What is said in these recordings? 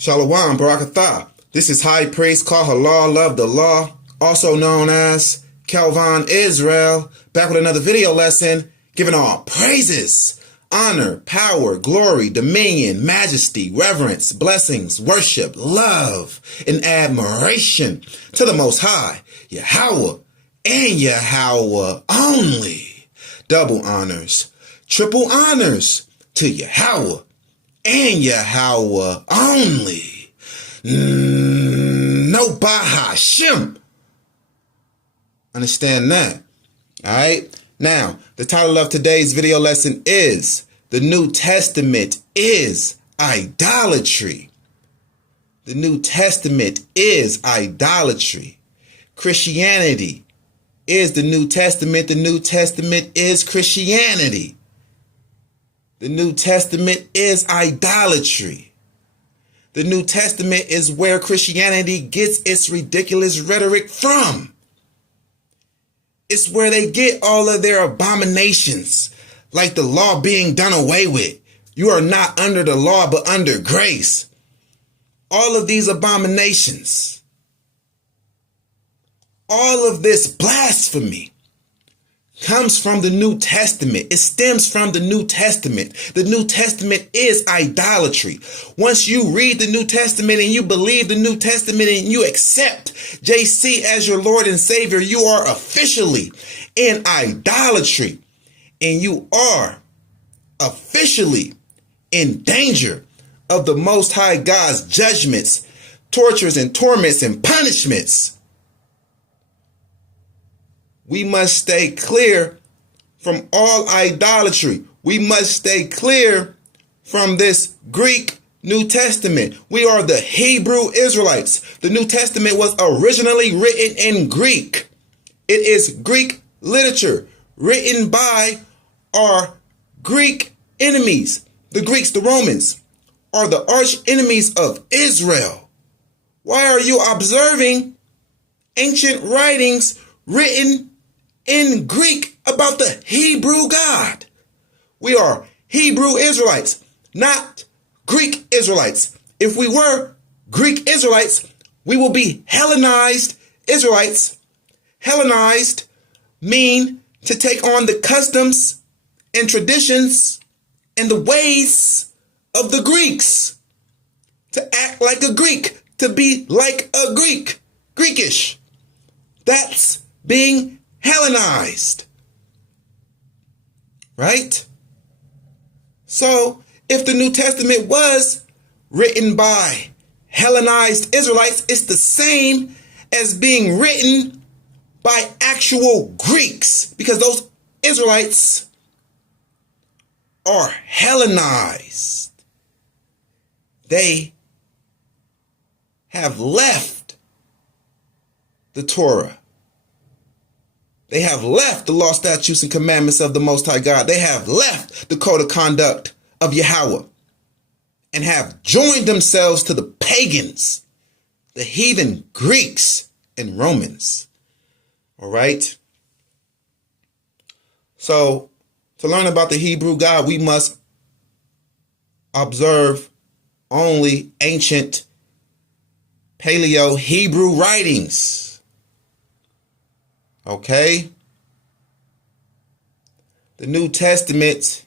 Shalom, Barakatha. This is High Priest Kahalal of the Law, also known as Calvin Israel, back with another video lesson, giving all praises, honor, power, glory, dominion, majesty, reverence, blessings, worship, love, and admiration to the Most High, Yahweh, and Yahweh only. Double honors, triple honors to Yahweh and Yahweh only. No Bahashim. Understand that? All right. Now, the title of today's video lesson is The New Testament is Idolatry. The New Testament is idolatry. Christianity is the New Testament. The New Testament is Christianity. The New Testament is idolatry. The New Testament is where Christianity gets its ridiculous rhetoric from. It's where they get all of their abominations, like the law being done away with. You are not under the law, but under grace. All of these abominations, all of this blasphemy comes from the New Testament. It stems from the New Testament. The New Testament is idolatry. Once you read the New Testament and you believe the New Testament and you accept JC as your Lord and Savior, you are officially in idolatry. And you are officially in danger of the Most High God's judgments, tortures, and torments and punishments. We must stay clear from all idolatry. We must stay clear from this Greek New Testament. We are the Hebrew Israelites. The New Testament was originally written in Greek. It is Greek literature written by our Greek enemies. The Greeks, the Romans, are the arch enemies of Israel. Why are you observing ancient writings written in Greek about the Hebrew God? We are Hebrew Israelites, not Greek Israelites. If we were Greek Israelites, we will be Hellenized Israelites. Hellenized mean to take on the customs and traditions and the ways of the Greeks, to act like a Greek, to be like a Greek, Greekish. That's being Hellenized, right? So if the New Testament was written by Hellenized Israelites, it's the same as being written by actual Greeks, because those Israelites are Hellenized. They have left the Torah. They have left the law, statutes, and commandments of the Most High God. They have left the code of conduct of Yahweh and have joined themselves to the pagans, the heathen Greeks and Romans. All right. So to learn about the Hebrew God, we must observe only ancient Paleo Hebrew writings. Okay? The New Testament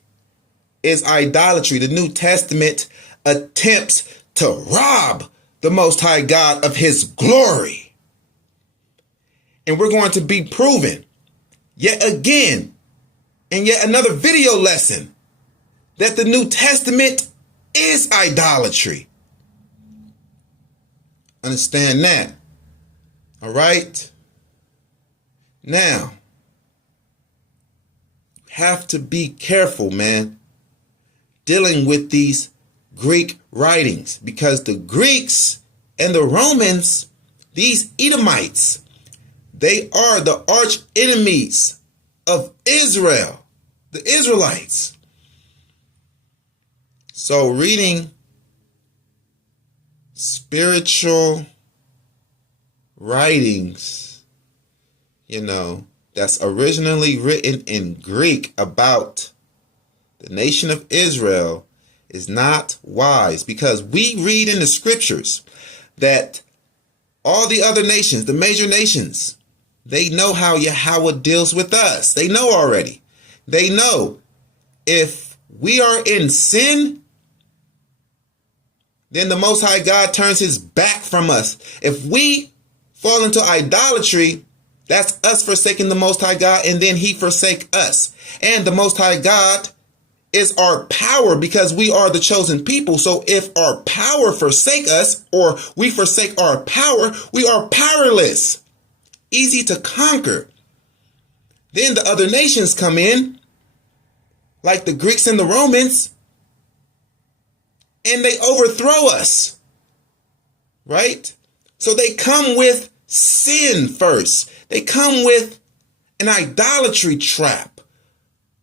is idolatry. The New Testament attempts to rob the Most High God of his glory. And we're going to be proven yet again in yet another video lesson that the New Testament is idolatry. Understand that? All right? Now, you have to be careful, man, dealing with these Greek writings, because the Greeks and the Romans, these Edomites, they are the arch enemies of Israel, the Israelites. So reading spiritual writings, that's originally written in Greek about the nation of Israel is not wise, because we read in the scriptures that all the other nations, the major nations, they know how Yahweh deals with us. They know already. They know if we are in sin, then the Most High God turns his back from us. If we fall into idolatry, that's us forsaking the Most High God, and then he forsake us. And the Most High God is our power, because we are the chosen people. So if our power forsake us, or we forsake our power, we are powerless, easy to conquer. Then the other nations come in, like the Greeks and the Romans, and they overthrow us, right? So they come with sin first. They come with an idolatry trap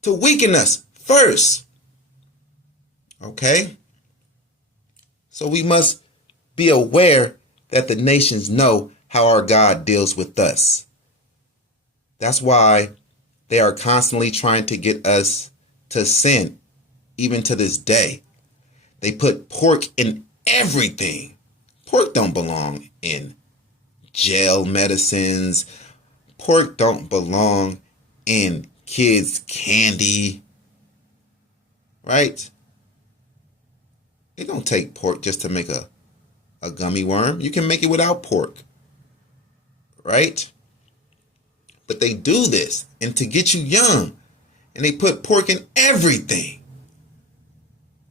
to weaken us first. Okay? So we must be aware that the nations know how our God deals with us. That's why they are constantly trying to get us to sin, even to this day. They put pork in everything. Pork don't belong in jail medicines. Pork don't belong in kids' candy. Right? They don't take pork just to make a gummy worm. You can make it without pork. Right? But they do this, and to get you young. And they put pork in everything,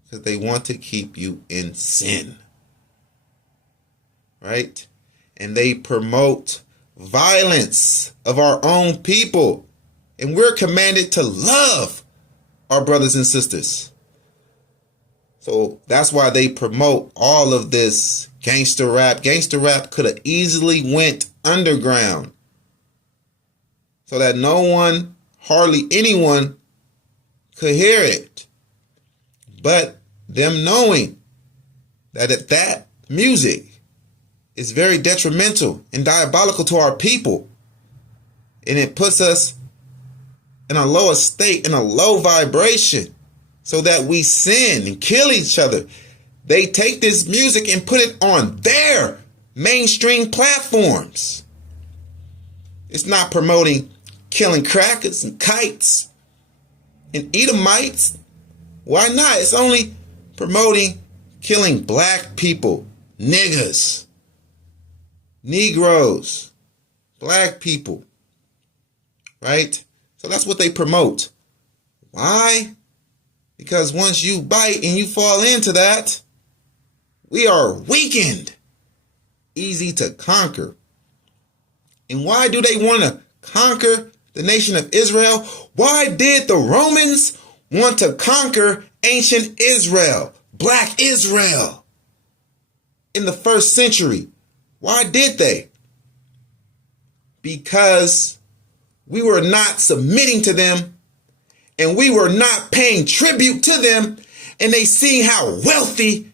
because they want to keep you in sin. Right? And they promote violence of our own people. And we're commanded to love our brothers and sisters. So that's why they promote all of this gangster rap. Gangster rap could have easily went underground, so that no one, hardly anyone, could hear it. But them knowing that music is very detrimental and diabolical to our people, and it puts us in a lower state, in a low vibration, so that we sin and kill each other. They take this music and put it on their mainstream platforms. It's not promoting killing crackers and kites and Edomites. Why not? It's only promoting killing black people, niggas, Negroes, black people, right? So that's what they promote. Why? Because once you bite and you fall into that, we are weakened, easy to conquer. And why do they want to conquer the nation of Israel? Why did the Romans want to conquer ancient Israel, black Israel, in the first century? Why did they? Because we were not submitting to them, and we were not paying tribute to them, and they see how wealthy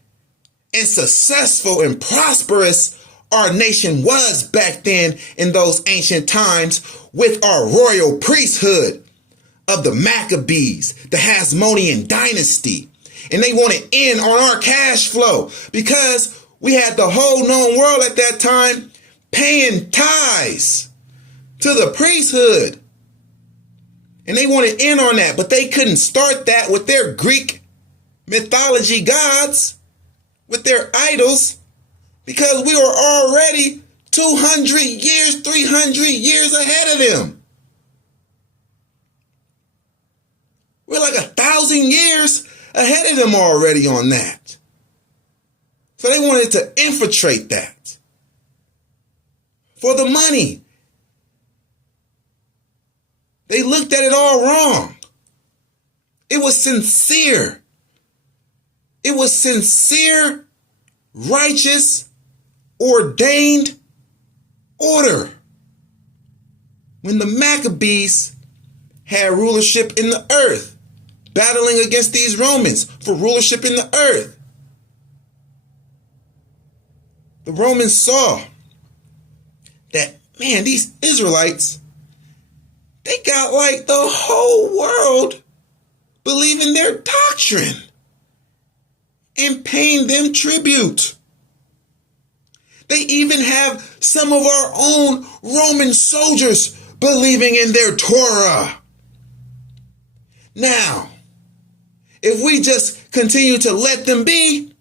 and successful and prosperous our nation was back then in those ancient times, with our royal priesthood of the Maccabees, the Hasmonean dynasty. And they wanted in on our cash flow, because we had the whole known world at that time paying tithes to the priesthood. And they wanted in on that, but they couldn't start that with their Greek mythology gods, with their idols, because we were already 200 years, 300 years ahead of them. We're like 1,000 years ahead of them already on that. So they wanted to infiltrate that for the money. They looked at it all wrong. It was sincere. It was sincere, righteous, ordained order. When the Maccabees had rulership in the earth, battling against these Romans for rulership in the earth, the Romans saw that, man, these Israelites, they got like the whole world believing their doctrine. and paying them tribute. They even have some of our own Roman soldiers believing in their Torah. Now, if we just continue to let them be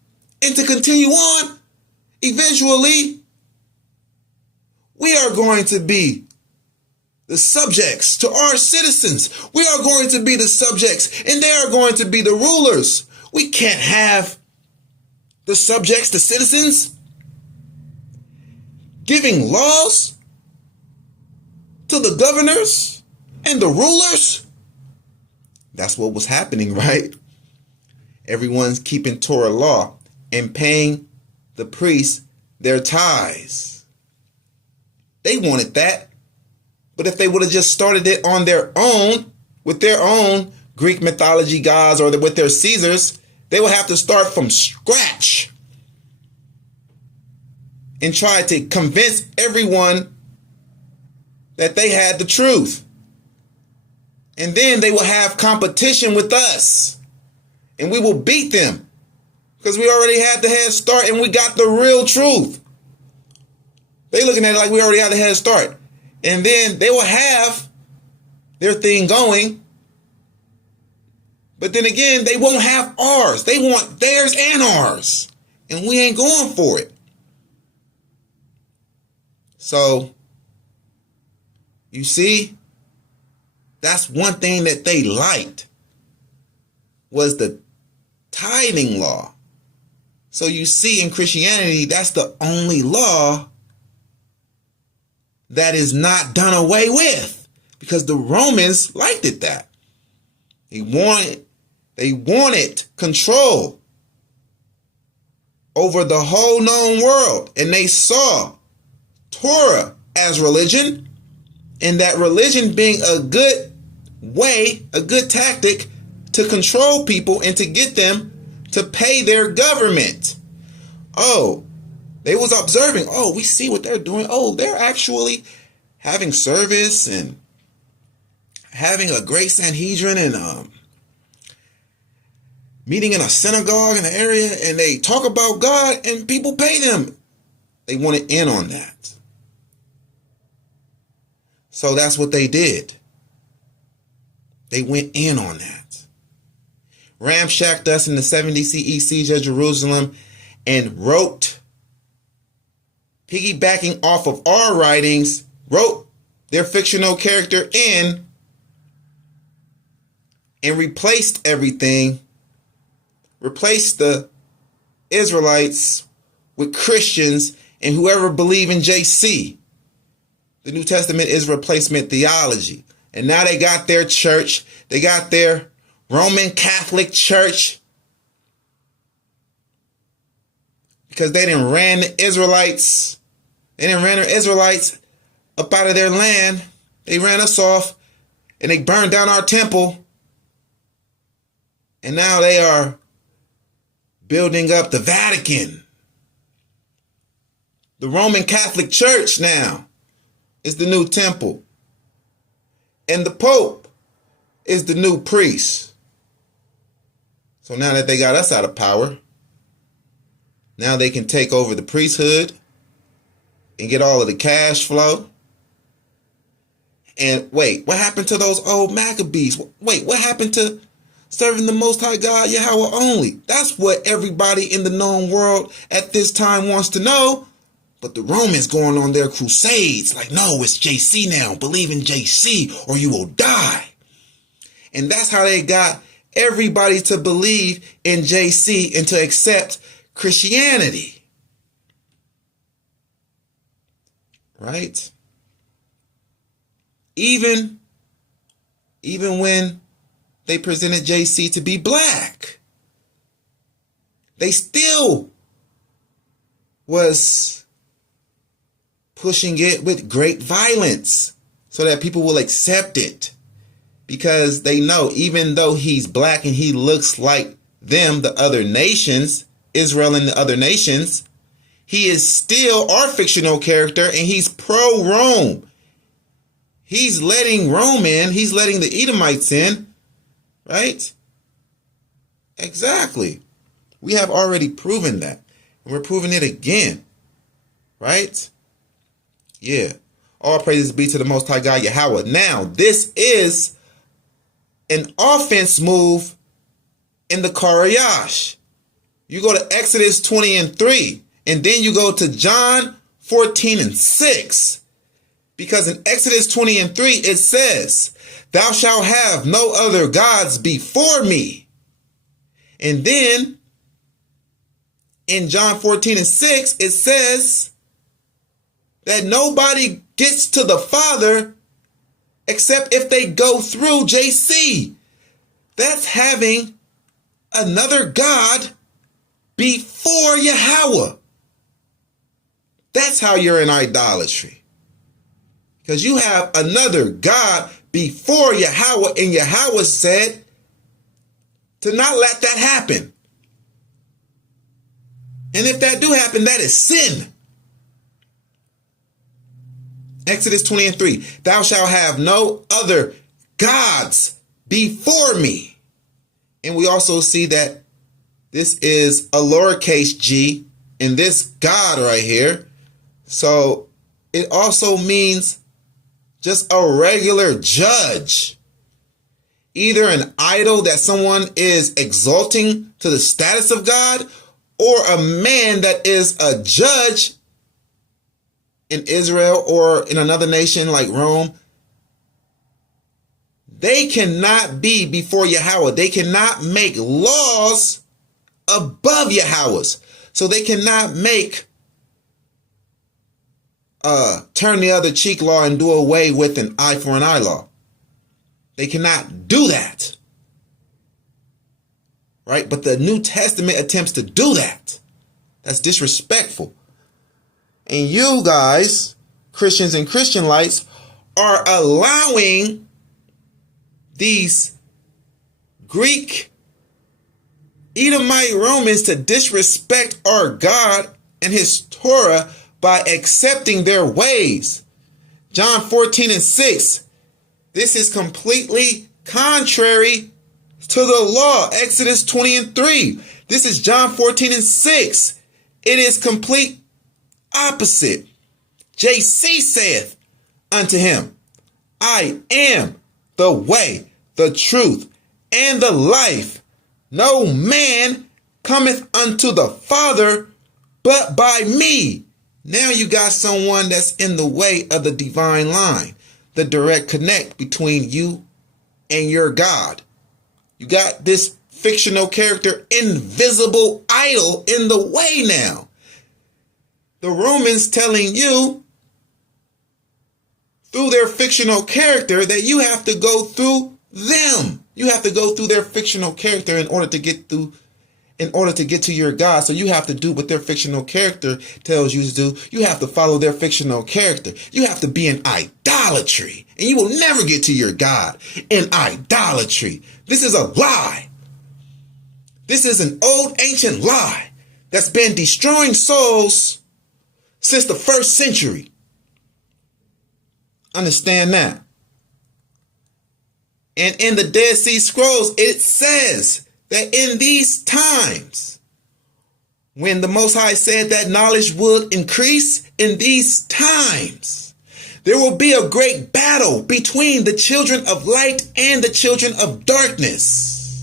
and to continue on, eventually we are going to be the subjects to our citizens. We are going to be the subjects and they are going to be the rulers. We can't have the subjects, the citizens, giving laws to the governors and the rulers. That's what was happening, right? Everyone's keeping Torah law and paying the priests their tithes. They wanted that. But if they would have just started it on their own, with their own Greek mythology gods or with their Caesars, they would have to start from scratch and try to convince everyone that they had the truth. And then they will have competition with us. And we will beat them. Because we already had the head start and we got the real truth. They looking at it like we already had the head start. And then they will have their thing going. But then again, they won't have ours. They want theirs and ours. And we ain't going for it. So, you see, that's one thing that they liked, was the tithing law. So you see, in Christianity, that's the only law that is not done away with, because the Romans liked it that. They wanted control over the whole known world, and they saw Torah as religion, and that religion being a good way, a good tactic to control people and to get them to pay their government. Oh, they was observing. Oh, we see what they're doing. Oh, they're actually having service and having a great Sanhedrin and meeting in a synagogue in the area, and they talk about God and people pay them. They wanted in on that. So that's what they did. They went in on that. Ramshacked us in the 70 CE siege of Jerusalem and wrote, piggybacking off of our writings, wrote their fictional character in and replaced everything, replaced the Israelites with Christians and whoever believe in JC. The New Testament is replacement theology. And now they got their church. They got their Roman Catholic Church. Because they didn't ran the Israelites. They didn't ran the Israelites up out of their land. They ran us off. And they burned down our temple. And now they are building up the Vatican. The Roman Catholic Church now is the new temple. And the Pope is the new priest. So now that they got us out of power, now they can take over the priesthood and get all of the cash flow. And wait, what happened to those old Maccabees? Wait, what happened to serving the Most High God, Yahweh only? That's what everybody in the known world at this time wants to know. But the Romans going on their crusades like, no, it's JC now. Believe in JC or you will die. And that's how they got everybody to believe in JC and to accept Christianity. Right? Even when they presented JC to be black, they still was pushing it with great violence so that people will accept it, because they know even though he's black and he looks like them, the other nations, Israel and the other nations, he is still our fictional character and he's pro-Rome. He's letting Rome in. He's letting the Edomites in, right? Exactly. We have already proven that. And we're proving it again. Right? Yeah. All praises be to the Most High God Yahweh. Now, this is an offense move in the Karayash. You go to Exodus 20:3, and then you go to John 14:6. Because in Exodus 20:3, it says, "Thou shalt have no other gods before me." And then in John 14:6, it says that nobody gets to the Father except if they go through JC. That's having another God before Yahweh. That's how you're in idolatry. Because you have another God before Yahweh, and Yahweh said to not let that happen. And if that do happen, that is sin. Exodus 20:3, "Thou shalt have no other gods before me." And we also see that this is a lowercase g in this God right here. So it also means just a regular judge. Either an idol that someone is exalting to the status of God, or a man that is a judge in Israel or in another nation like Rome. They cannot be before Yahweh. They cannot make laws above Yahweh's. So they cannot make turn the other cheek law and do away with an eye for an eye law. They cannot do that. Right? But the New Testament attempts to do that. That's disrespectful. And you guys, Christians and Christian lights, are allowing these Greek Edomite Romans to disrespect our God and his Torah by accepting their ways. John 14:6. This is completely contrary to the law. Exodus 20:3. This is John 14:6. It is complete opposite. JC saith unto him, "I am the way, the truth, and the life. No man cometh unto the Father but by me." Now you got someone that's in the way of the divine line, the direct connect between you and your God. You got this fictional character, invisible idol, in the way now. The Romans telling you through their fictional character that you have to go through them. You have to go through their fictional character in order to get to your God. So you have to do what their fictional character tells you to do. You have to follow their fictional character. You have to be in idolatry, and you will never get to your God in idolatry. This is a lie. This is an old ancient lie that's been destroying souls since the 1st century. Understand that. And in the Dead Sea Scrolls, it says that in these times, when the Most High said that knowledge would increase, in these times, there will be a great battle between the children of light and the children of darkness.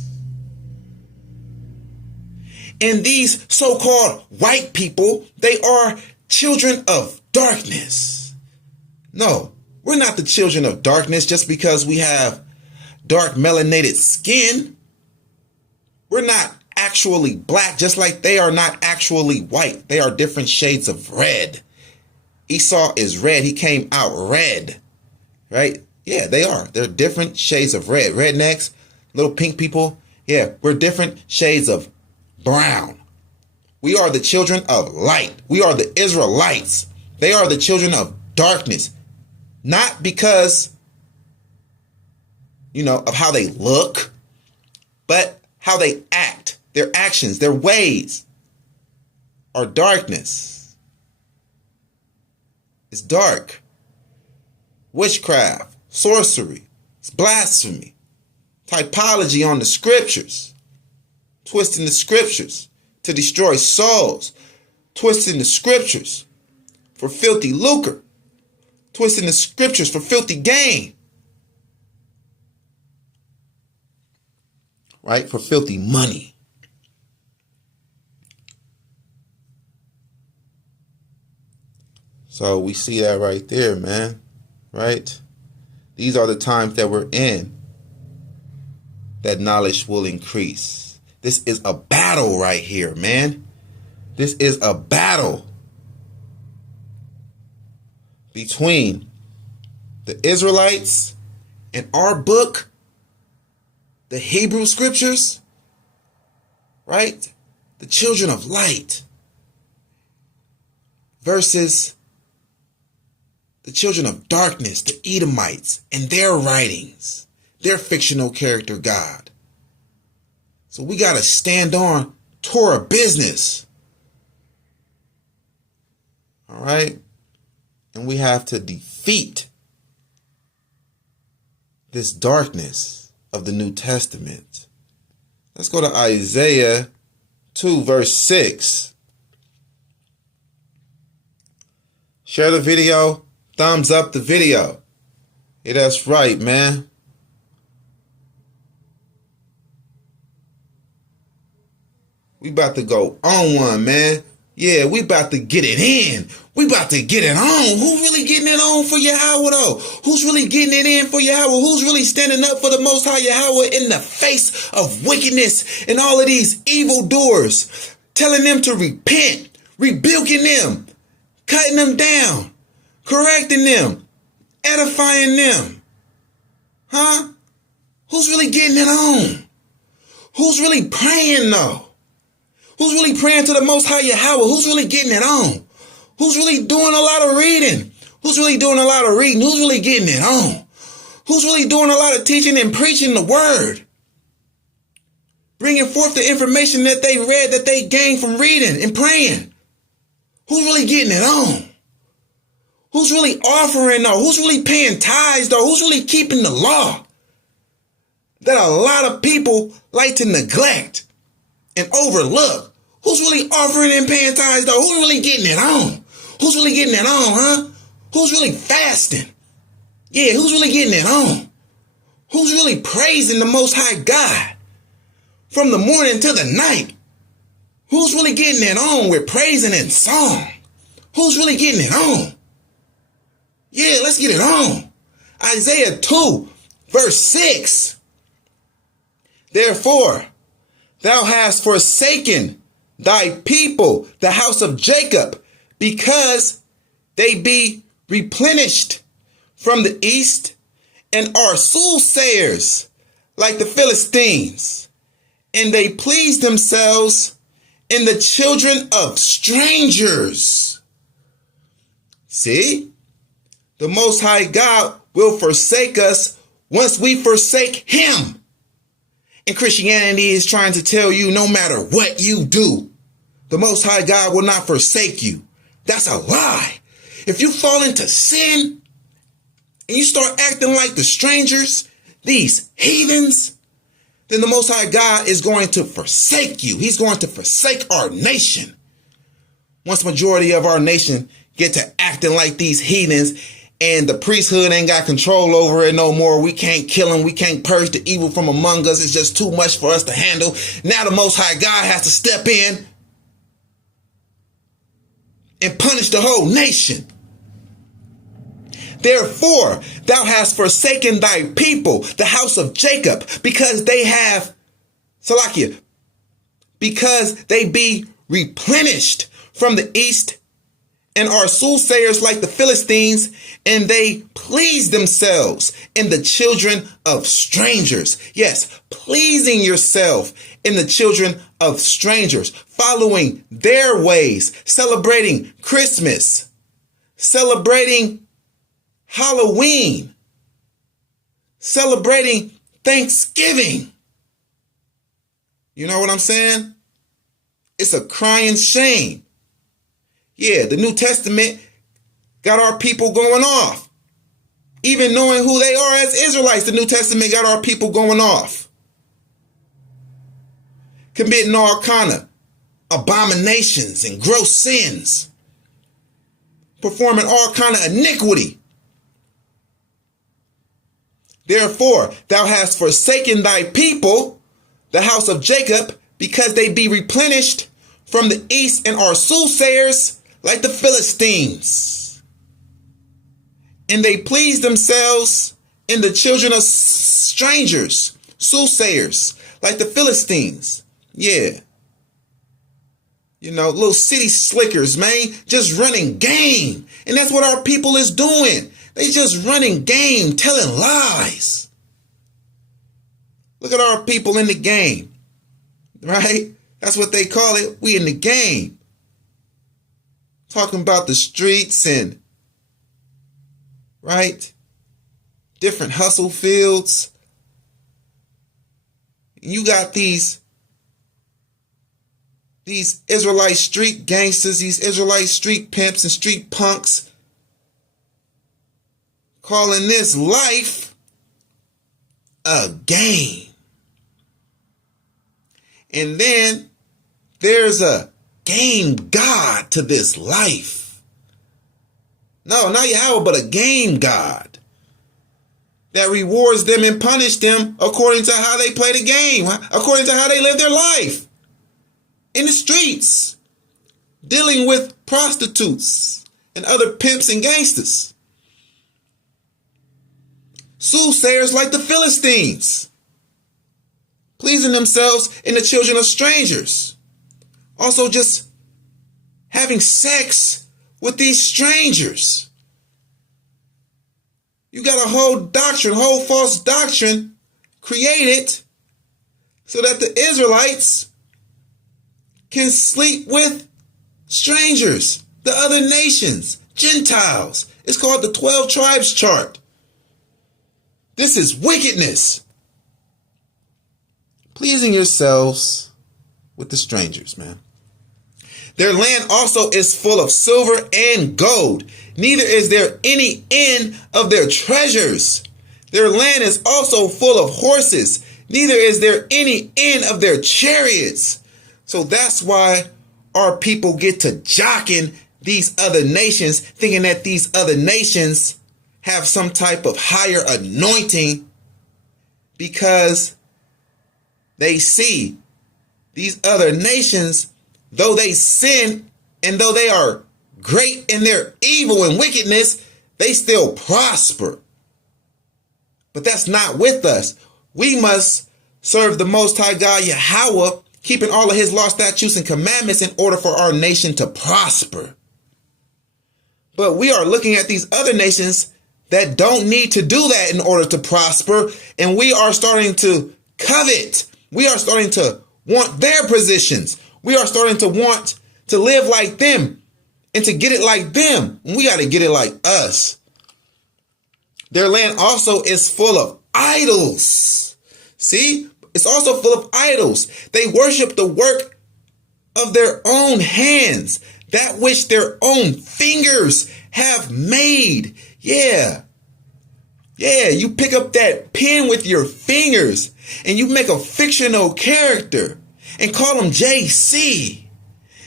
And these so-called white people, they are children of darkness. No, we're not the children of darkness just because we have dark melanated skin. We're not actually black, just like they are not actually white. They are different shades of red. Esau is red. He came out red, right? Yeah, they are. They're different shades of red. Rednecks, little pink people. Yeah, we're different shades of brown. We are the children of light. We are the Israelites. They are the children of darkness. Not because, of how they look, but how they act. Their actions, their ways are darkness. It's dark. Witchcraft, sorcery, it's blasphemy, typology on the scriptures, twisting the scriptures, to destroy souls, twisting the scriptures for filthy lucre, twisting the scriptures for filthy gain, right? For filthy money. So we see that right there, man, right? These are the times that we're in, that knowledge will increase. This is a battle right here, man. This is a battle between the Israelites and our book, the Hebrew scriptures, right? The children of light versus the children of darkness, the Edomites, and their writings, their fictional character God. So we got to stand on Torah business. All right? And we have to defeat this darkness of the New Testament. Let's go to Isaiah 2, verse 6. Share the video. Thumbs up the video. Yeah, that's right, man. We about to go on one, man. Yeah, we about to get it in. We about to get it on. Who really getting it on for Yahweh, though? Who's really getting it in for Yahweh? Who's really standing up for the Most High Yahweh in the face of wickedness and all of these evildoers? Telling them to repent, rebuking them, cutting them down, correcting them, edifying them. Huh? Who's really getting it on? Who's really praying, though? Who's really praying to the Most High Yahweh? Who's really getting it on? Who's really doing a lot of reading? Who's really doing a lot of reading? Who's really getting it on? Who's really doing a lot of teaching and preaching the word? Bringing forth the information that they read, that they gained from reading and praying. Who's really getting it on? Who's really offering, though? Who's really paying tithes, though? Who's really keeping the law that a lot of people like to neglect and overlook? Who's really offering and paying tithes, though? Who's really getting it on? Who's really getting it on, huh? Who's really fasting? Yeah, who's really getting it on? Who's really praising the Most High God from the morning to the night? Who's really getting it on with praising and song? Who's really getting it on? Yeah, let's get it on. Isaiah 2, verse 6. Therefore, thou hast forsaken thy people, the house of Jacob, because they be replenished from the east and are soothsayers like the Philistines. And they please themselves in the children of strangers. See? The Most High God will forsake us once we forsake him. And Christianity is trying to tell you no matter what you do, the Most High God will not forsake you. That's a lie. If you fall into sin and you start acting like the strangers, these heathens, then the Most High God is going to forsake you. He's going to forsake our nation. Once majority of our nation get to acting like these heathens and the priesthood ain't got control over it no more. We can't kill them. We can't purge the evil from among us. It's just too much for us to handle. Now the Most High God has to step in and punish the whole nation. Therefore, thou hast forsaken thy people, the house of Jacob, because they have, Salakia, because they be replenished from the east and are soothsayers like the Philistines, and they please themselves in the children of strangers. Yes, pleasing yourself in the children of strangers, following their ways, celebrating Christmas, celebrating Halloween, celebrating Thanksgiving. You know what I'm saying? It's a crying shame. Yeah, the New Testament got our people going off. Even knowing who they are as Israelites, the New Testament got our people going off. Committing all kind abominations and gross sins, performing all kind of iniquity. Therefore, thou hast forsaken thy people, the house of Jacob, because they be replenished from the east and are soothsayers like the Philistines. And they please themselves in the children of strangers, soothsayers like the Philistines. Yeah. You know, little city slickers, man, just running game. And that's what our people is doing. They just running game, telling lies. Look at our people in the game, right? That's what they call it. We in the game. Talking about the streets and, right? Different hustle fields. You got these Israelite street gangsters, these Israelite street pimps and street punks calling this life a game. And then there's a game God to this life. No, not Yahweh, but a game God that rewards them and punishes them according to how they play the game, according to how they live their life in the streets, dealing with prostitutes and other pimps and gangsters. Soothsayers like the Philistines, pleasing themselves in the children of strangers. Also just having sex with these strangers. You got a whole doctrine, whole false doctrine created so that the Israelites can sleep with strangers, the other nations, Gentiles. It's called the 12 tribes chart. This is wickedness. Pleasing yourselves with the strangers, man. Their land also is full of silver and gold. Neither is there any end of their treasures. Their land is also full of horses. Neither is there any end of their chariots. So that's why our people get to jocking these other nations, thinking that these other nations have some type of higher anointing, because they see these other nations, though they sin and though they are great in their evil and wickedness, they still prosper. But that's not with us. We must serve the Most High God Yahweh, keeping all of his law, statutes, and commandments in order for our nation to prosper. But we are looking at these other nations that don't need to do that in order to prosper, and we are starting to covet. We are starting to want their positions. We are starting to want to live like them and to get it like them. We got to get it like us. Their land also is full of idols. See, it's also full of idols. They worship the work of their own hands, that which their own fingers have made. Yeah, you pick up that pen with your fingers and you make a fictional character and call them JC.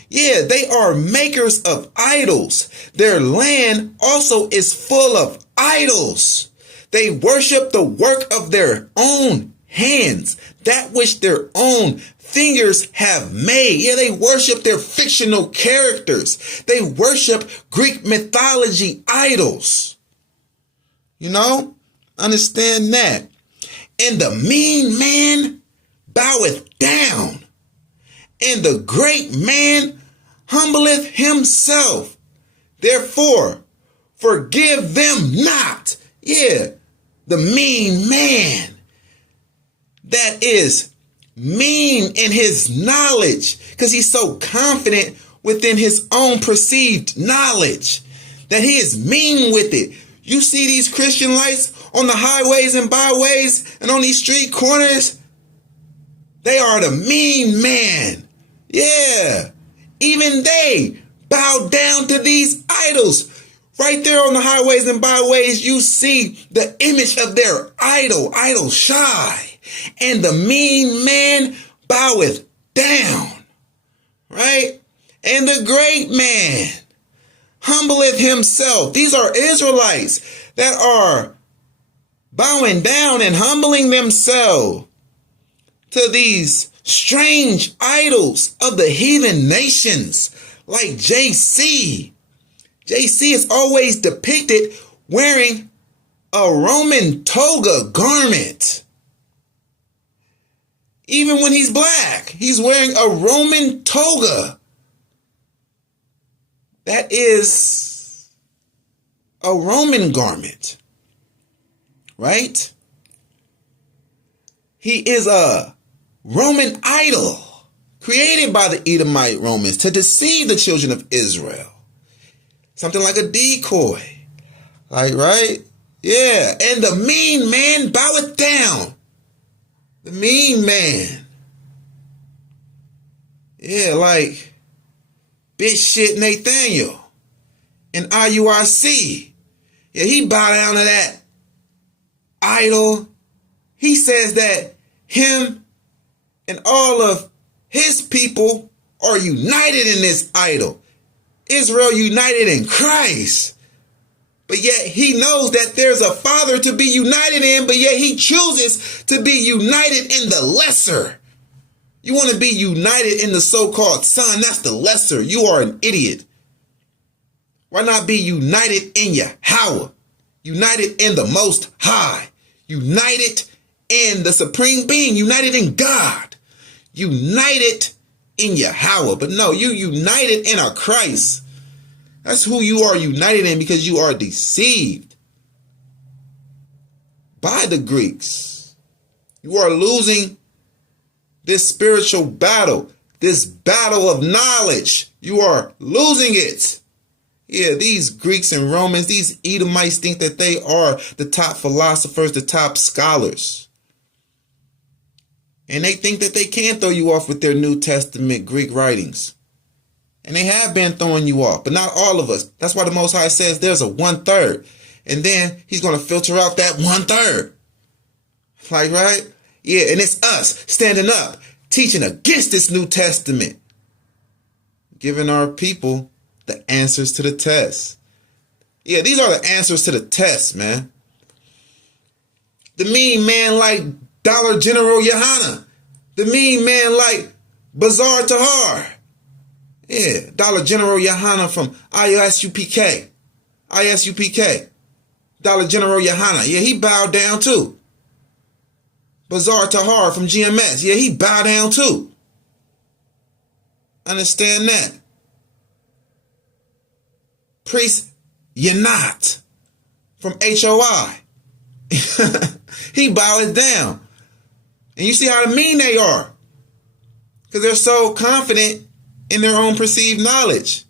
Yeah, they are makers of idols. Their land also is full of idols. They worship the work of their own hands, that which their own fingers have made. Yeah, they worship their fictional characters. They worship Greek mythology idols. You know, understand that. And the mean man boweth down, and the great man humbleth himself. Therefore, forgive them not. Yeah, the mean man that is mean in his knowledge, because he's so confident within his own perceived knowledge that he is mean with it. You see these Christian lights on the highways and byways and on these street corners, they are the mean man. Yeah, even they bow down to these idols. Right there on the highways and byways, you see the image of their idol Shai. And the mean man boweth down. right? And the great man humbleth himself. These are Israelites that are bowing down and humbling themselves to these strange idols of the heathen nations like JC. JC is always depicted wearing a Roman toga garment. Even when he's black, he's wearing a Roman toga. That is a Roman garment, right? He is a Roman idol created by the Edomite Romans to deceive the children of Israel. Something like a decoy. Like, right? Yeah. And the mean man boweth down. The mean man. Yeah, like bitch shit Nathaniel and IUIC. Yeah, he bow down to that idol. He says that him and all of his people are united in this idol. Israel united in Christ. But yet he knows that there's a father to be united in, but yet he chooses to be united in the lesser. You want to be united in the so-called son, that's the lesser. You are an idiot. Why not be united in Yahweh? United in the Most High. United in the Supreme Being. United in God. United in Yahweh. But no, you united in our Christ. That's who you are united in, because you are deceived by the Greeks. You are losing this spiritual battle, this battle of knowledge. You are losing it. Yeah, these Greeks and Romans, these Edomites think that they are the top philosophers, the top scholars. And they think that they can throw you off with their New Testament Greek writings. And they have been throwing you off, but not all of us. That's why the Most High says there's a 1/3. And then he's going to filter out that 1/3. Like, right? Yeah, and it's us standing up, teaching against this New Testament. Giving our people the answers to the test. Yeah, these are the answers to the test, man. The mean man like Dollar General Yohana. The mean man like Bazaar Tahar. Yeah, Dollar General Yohana from ISUPK. Dollar General Yohana. Yeah, he bowed down too. Bazaar Tahar from GMS. Yeah, he bowed down too. Understand that. Priest Yanat from HOI. He bowed down. And you see how mean they are. Because they're so confident in their own perceived knowledge.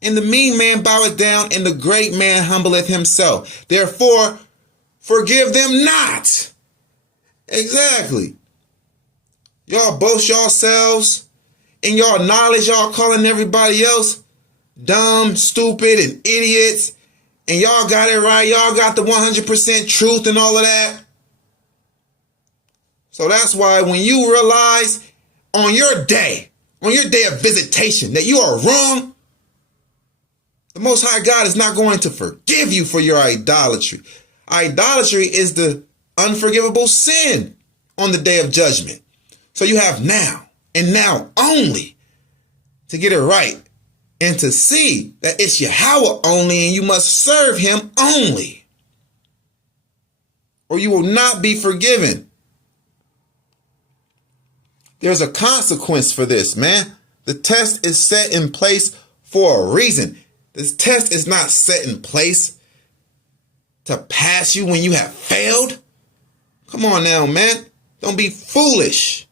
And the mean man boweth down, and the great man humbleth himself. Therefore, forgive them not. Exactly. Y'all boast yourselves in y'all knowledge, y'all calling everybody else dumb, stupid, and idiots. And y'all got it right. Y'all got the 100% truth and all of that. So that's why when you realize on your day of visitation, that you are wrong, the Most High God is not going to forgive you for your idolatry. Idolatry is the unforgivable sin on the day of judgment. So you have now and now only to get it right and to see that it's Yahweh only and you must serve him only, or you will not be forgiven. There's a consequence for this, man. The test is set in place for a reason. This test is not set in place to pass you when you have failed. Come on now, man. Don't be foolish.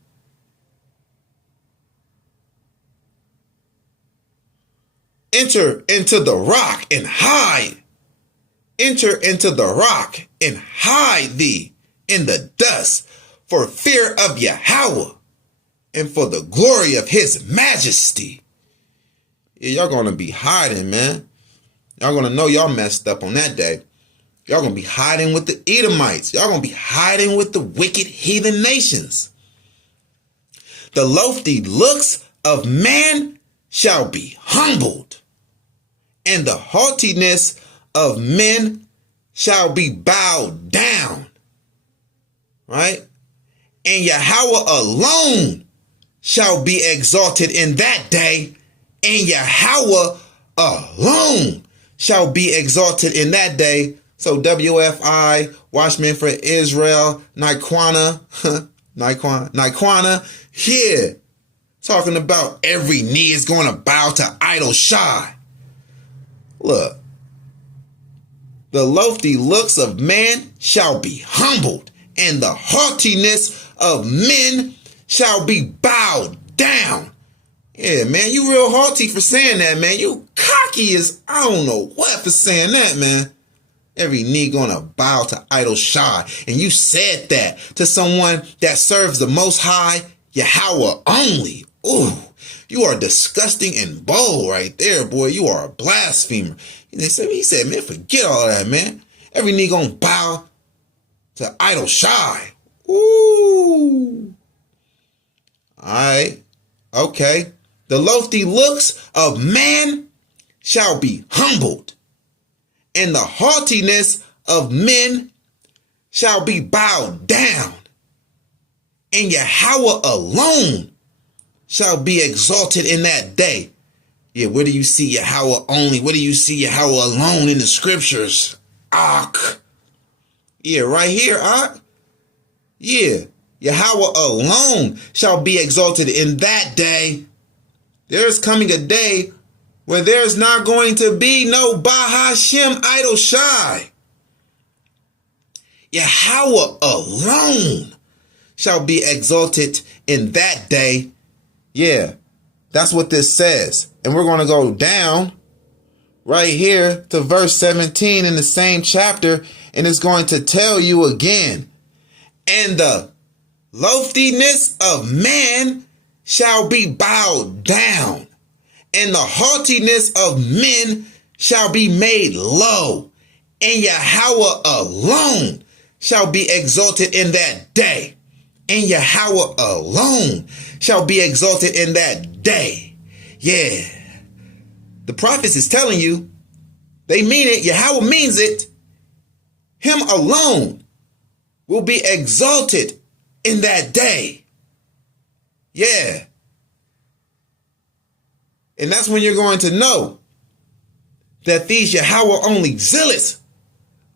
Enter into the rock and hide. Enter into the rock and hide thee in the dust for fear of Yahweh and for the glory of his majesty. Yeah, y'all gonna be hiding, man. Y'all gonna know y'all messed up on that day. Y'all gonna be hiding with the Edomites. Y'all gonna be hiding with the wicked heathen nations. The lofty looks of man shall be humbled, and the haughtiness of men shall be bowed down. Right? And Yahweh alone shall be exalted in that day, and Yahweh alone shall be exalted in that day. So WFI, Watchmen for Israel, Nikwana, yeah, talking about every knee is going to bow to idol Shai. Look, the lofty looks of man shall be humbled, and the haughtiness of men shall be bowed down. Yeah, man, you real haughty for saying that, man. You cocky as I don't know what for saying that, man. Every knee gonna bow to idol Shai. And you said that to someone that serves the Most High, Yahweh only. Ooh, you are disgusting and bold right there, boy. You are a blasphemer. He said, man, forget all that, man. Every knee gonna bow to idol Shai. Ooh. All right. Okay. The lofty looks of man shall be humbled, and the haughtiness of men shall be bowed down, and Yahweh alone shall be exalted in that day. Yeah, where do you see Yahweh only? Where do you see Yahweh alone in the scriptures? Ak. Yeah, right here, Ak. Yeah, Yahweh alone shall be exalted in that day. There's coming a day where there's not going to be no Bahashem idol Shai. Yahweh alone shall be exalted in that day. Yeah, that's what this says. And we're going to go down right here to verse 17 in the same chapter. And it's going to tell you again. And the loftiness of man shall be bowed down, and the haughtiness of men shall be made low, and Yahweh alone shall be exalted in that day, and Yahweh alone shall be exalted in that day. Yeah, the prophets is telling you, they mean it. Yahweh means it. Him alone will be exalted in that day. Yeah. And that's when you're going to know that these Yahweh only zealots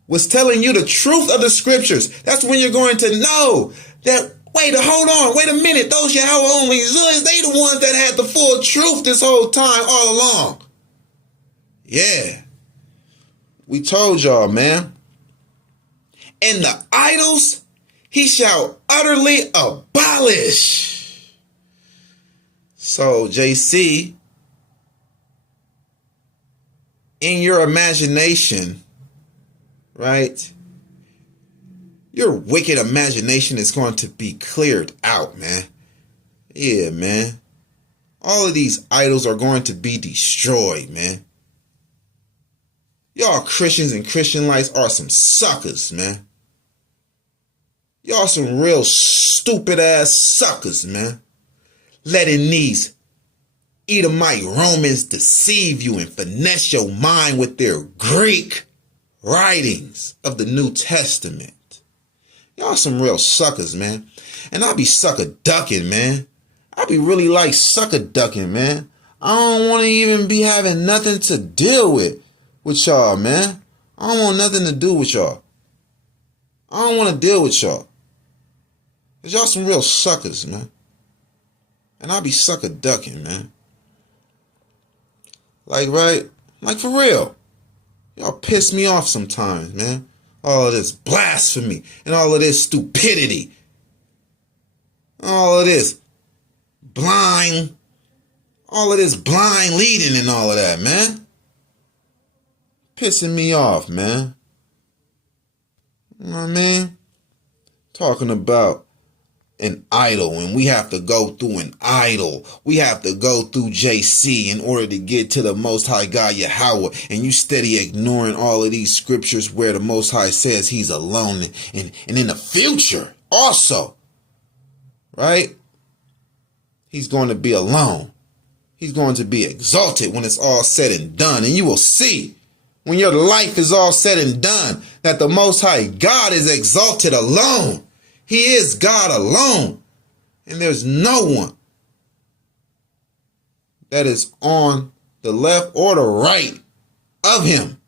was telling you the truth of the scriptures. That's when you're going to know that, hold on, wait a minute. Those Yahweh only zealots, they the ones that had the full truth this whole time all along. Yeah. We told y'all, man. And the idols he shall utterly abolish. So, JC, in your imagination, right, your wicked imagination is going to be cleared out, man. Yeah, man. All of these idols are going to be destroyed, man. Y'all Christians and Christianites are some suckers, man. Y'all some real stupid ass suckers, man. Letting these Edomite Romans deceive you and finesse your mind with their Greek writings of the New Testament. Y'all some real suckers, man. And I be sucker ducking, man. I be really like sucker ducking, man. I don't want to even be having nothing to deal with y'all, man. I don't want nothing to do with y'all. I don't want to deal with y'all. Cause y'all some real suckers, man. And I be sucker ducking, man. Like, right? Like, for real. Y'all piss me off sometimes, man. All of this blasphemy and all of this stupidity. All of this blind leading and all of that, man. Pissing me off, man. You know what I mean? Talking about an idol, and we have to go through an idol. We have to go through JC in order to get to the Most High God Yahweh. And you steady ignoring all of these scriptures where the Most High says he's alone, and in the future also. Right? He's going to be alone. He's going to be exalted when it's all said and done. And you will see when your life is all said and done that the Most High God is exalted alone. He is God alone. And there's no one that is on the left or the right of him.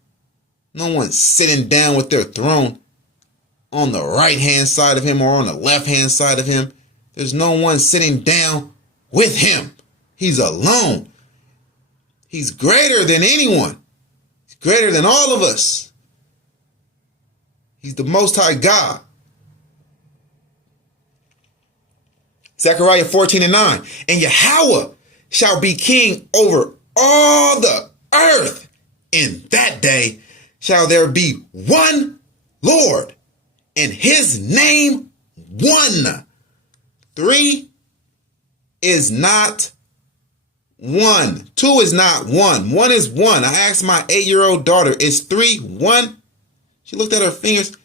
No one sitting down with their throne on the right hand side of him or on the left hand side of him. There's no one sitting down with him. He's alone. He's greater than anyone. He's greater than all of us. He's the Most High God. Zechariah 14:9. And Yahweh shall be king over all the earth. In that day shall there be one Lord, and his name one. Three is not one. Two is not one. One is one. I asked my 8-year-old daughter, is 3 1? She looked at her fingers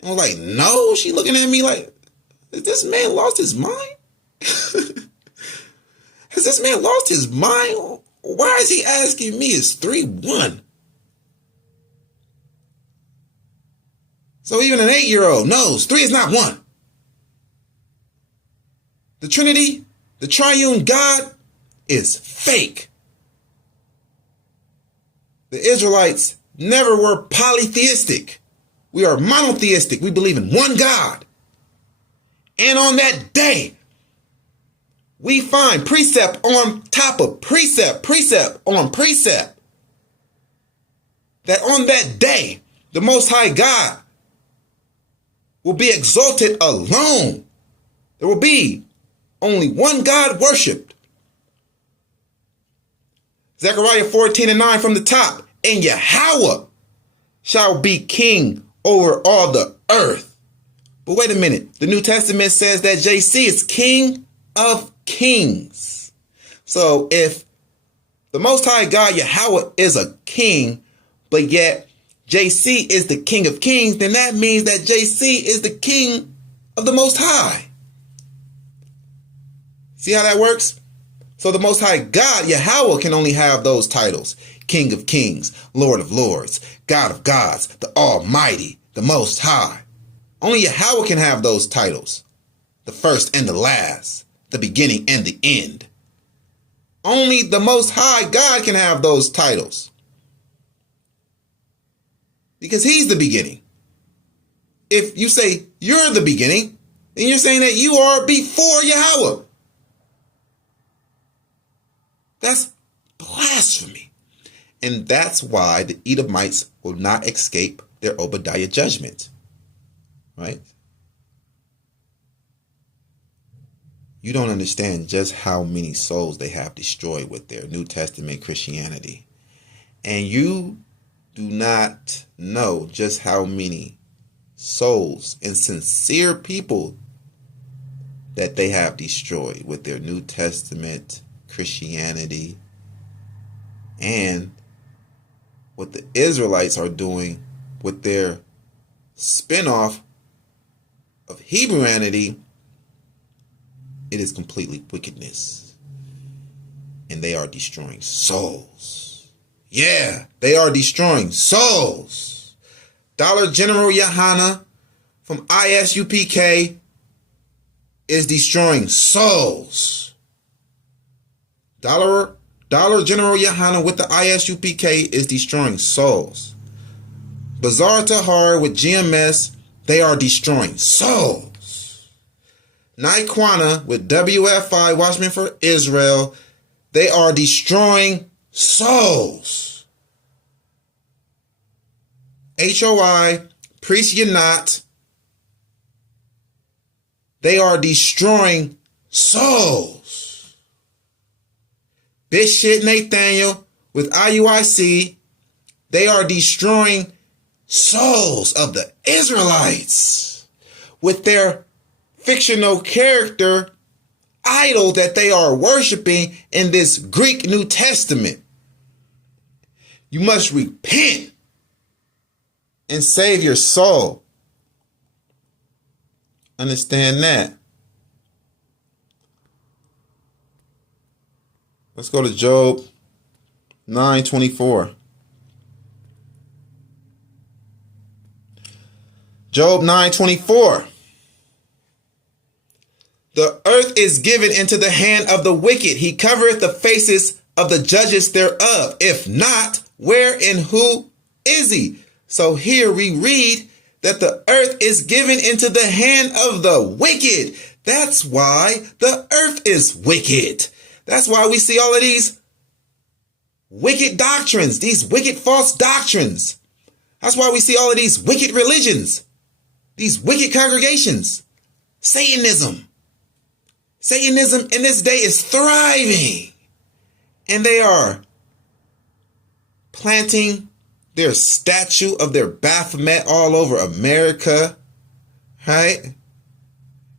and was like, no. She looking at me like, has this man lost his mind? Has this man lost his mind? Why is he asking me, is 3 1? So even an 8-year-old knows 3 is not 1. The Trinity, the triune God, is fake. The Israelites never were polytheistic. We are monotheistic. We believe in one God. And on that day, we find precept on top of precept, precept on precept, that on that day, the Most High God will be exalted alone. There will be only one God worshipped. Zechariah 14:9 from the top. And Yahweh shall be king over all the earth. But wait a minute. The New Testament says that JC is king of kings. So if the Most High God Yahweh is a king, but yet JC is the king of kings, then that means that JC is the king of the Most High. See how that works? So the Most High God Yahweh can only have those titles: King of Kings, Lord of Lords, God of Gods, the Almighty, the Most High. Only Yahweh can have those titles: the first and the last, the beginning and the end. Only the Most High God can have those titles, because he's the beginning. If you say you're the beginning, then you're saying that you are before Yahweh. That's blasphemy. And that's why the Edomites will not escape their Obadiah judgment. Right? You don't understand just how many souls they have destroyed with their New Testament Christianity. And you do not know just how many souls and sincere people that they have destroyed with their New Testament Christianity, and what the Israelites are doing with their spinoff of Hebrewanity. It is completely wickedness, and they are destroying souls. Yeah, they are destroying souls. Dollar General Yohana from ISUPK is destroying souls. Dollar General Yohana with the ISUPK is destroying souls. Bazaar Tahar with GMS, they are destroying souls. Naikwana with WFI, Watchmen for Israel, they are destroying souls. HOI, Priest Yanat, they are destroying souls. Bishop Nathaniel with IUIC, they are destroying souls of the Israelites with their fictional character idol that they are worshiping in this Greek New Testament. You must repent and save your soul. Understand that. Let's go to Job 9:24. Job 9:24. The earth is given into the hand of the wicked. He covereth the faces of the judges thereof. If not, where and who is he? So here we read that the earth is given into the hand of the wicked. That's why the earth is wicked. That's why we see all of these wicked doctrines, these wicked false doctrines. That's why we see all of these wicked religions, these wicked congregations. Satanism. Satanism in this day is thriving. And they are planting their statue of their Baphomet all over America. Right?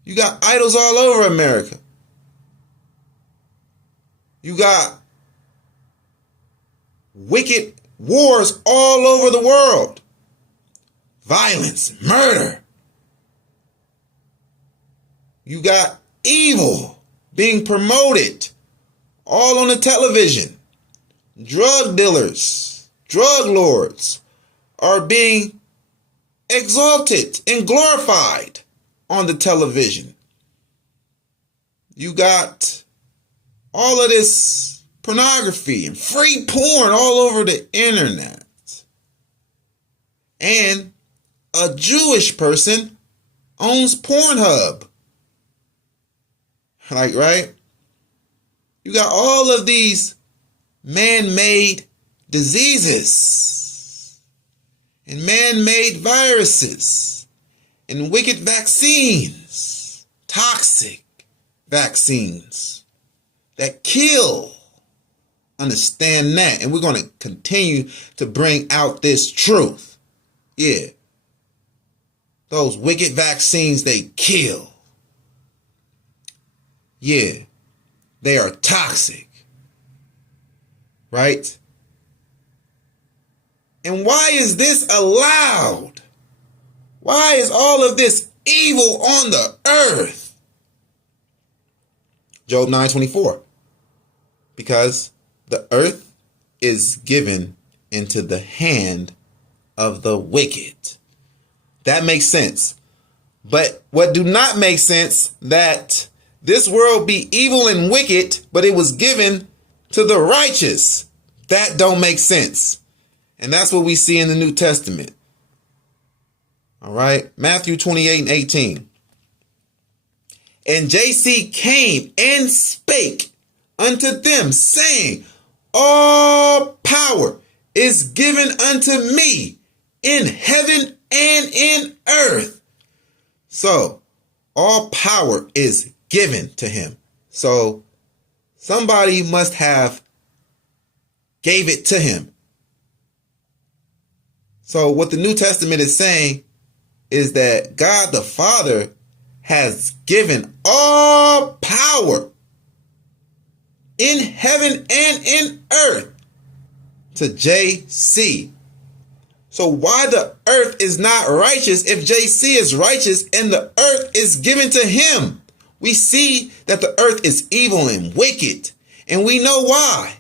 You got idols all over America. You got wicked wars all over the world. Violence, murder. You got evil being promoted all on the television. Drug dealers, drug lords are being exalted and glorified on the television. You got all of this pornography and free porn all over the internet. And a Jewish person owns Pornhub. Like, right? You got all of these man-made diseases and man-made viruses and wicked vaccines, toxic vaccines that kill. Understand that. And we're going to continue to bring out this truth. Yeah. Those wicked vaccines, they kill. Yeah, they are toxic, right? And why is this allowed? Why is all of this evil on the earth? Job 9:24. Because the earth is given into the hand of the wicked. That makes sense. But what do not make sense, that this world be evil and wicked, but it was given to the righteous. That don't make sense. And that's what we see in the New Testament. All right. Matthew 28:18. And JC came and spake unto them, saying, all power is given unto me in heaven and in earth. So all power is given to him. So somebody must have gave it to him. So what the New Testament is saying is that God the Father has given all power in heaven and in earth to JC. So why the earth is not righteous if JC is righteous and the earth is given to him? We see that the earth is evil and wicked, and we know why.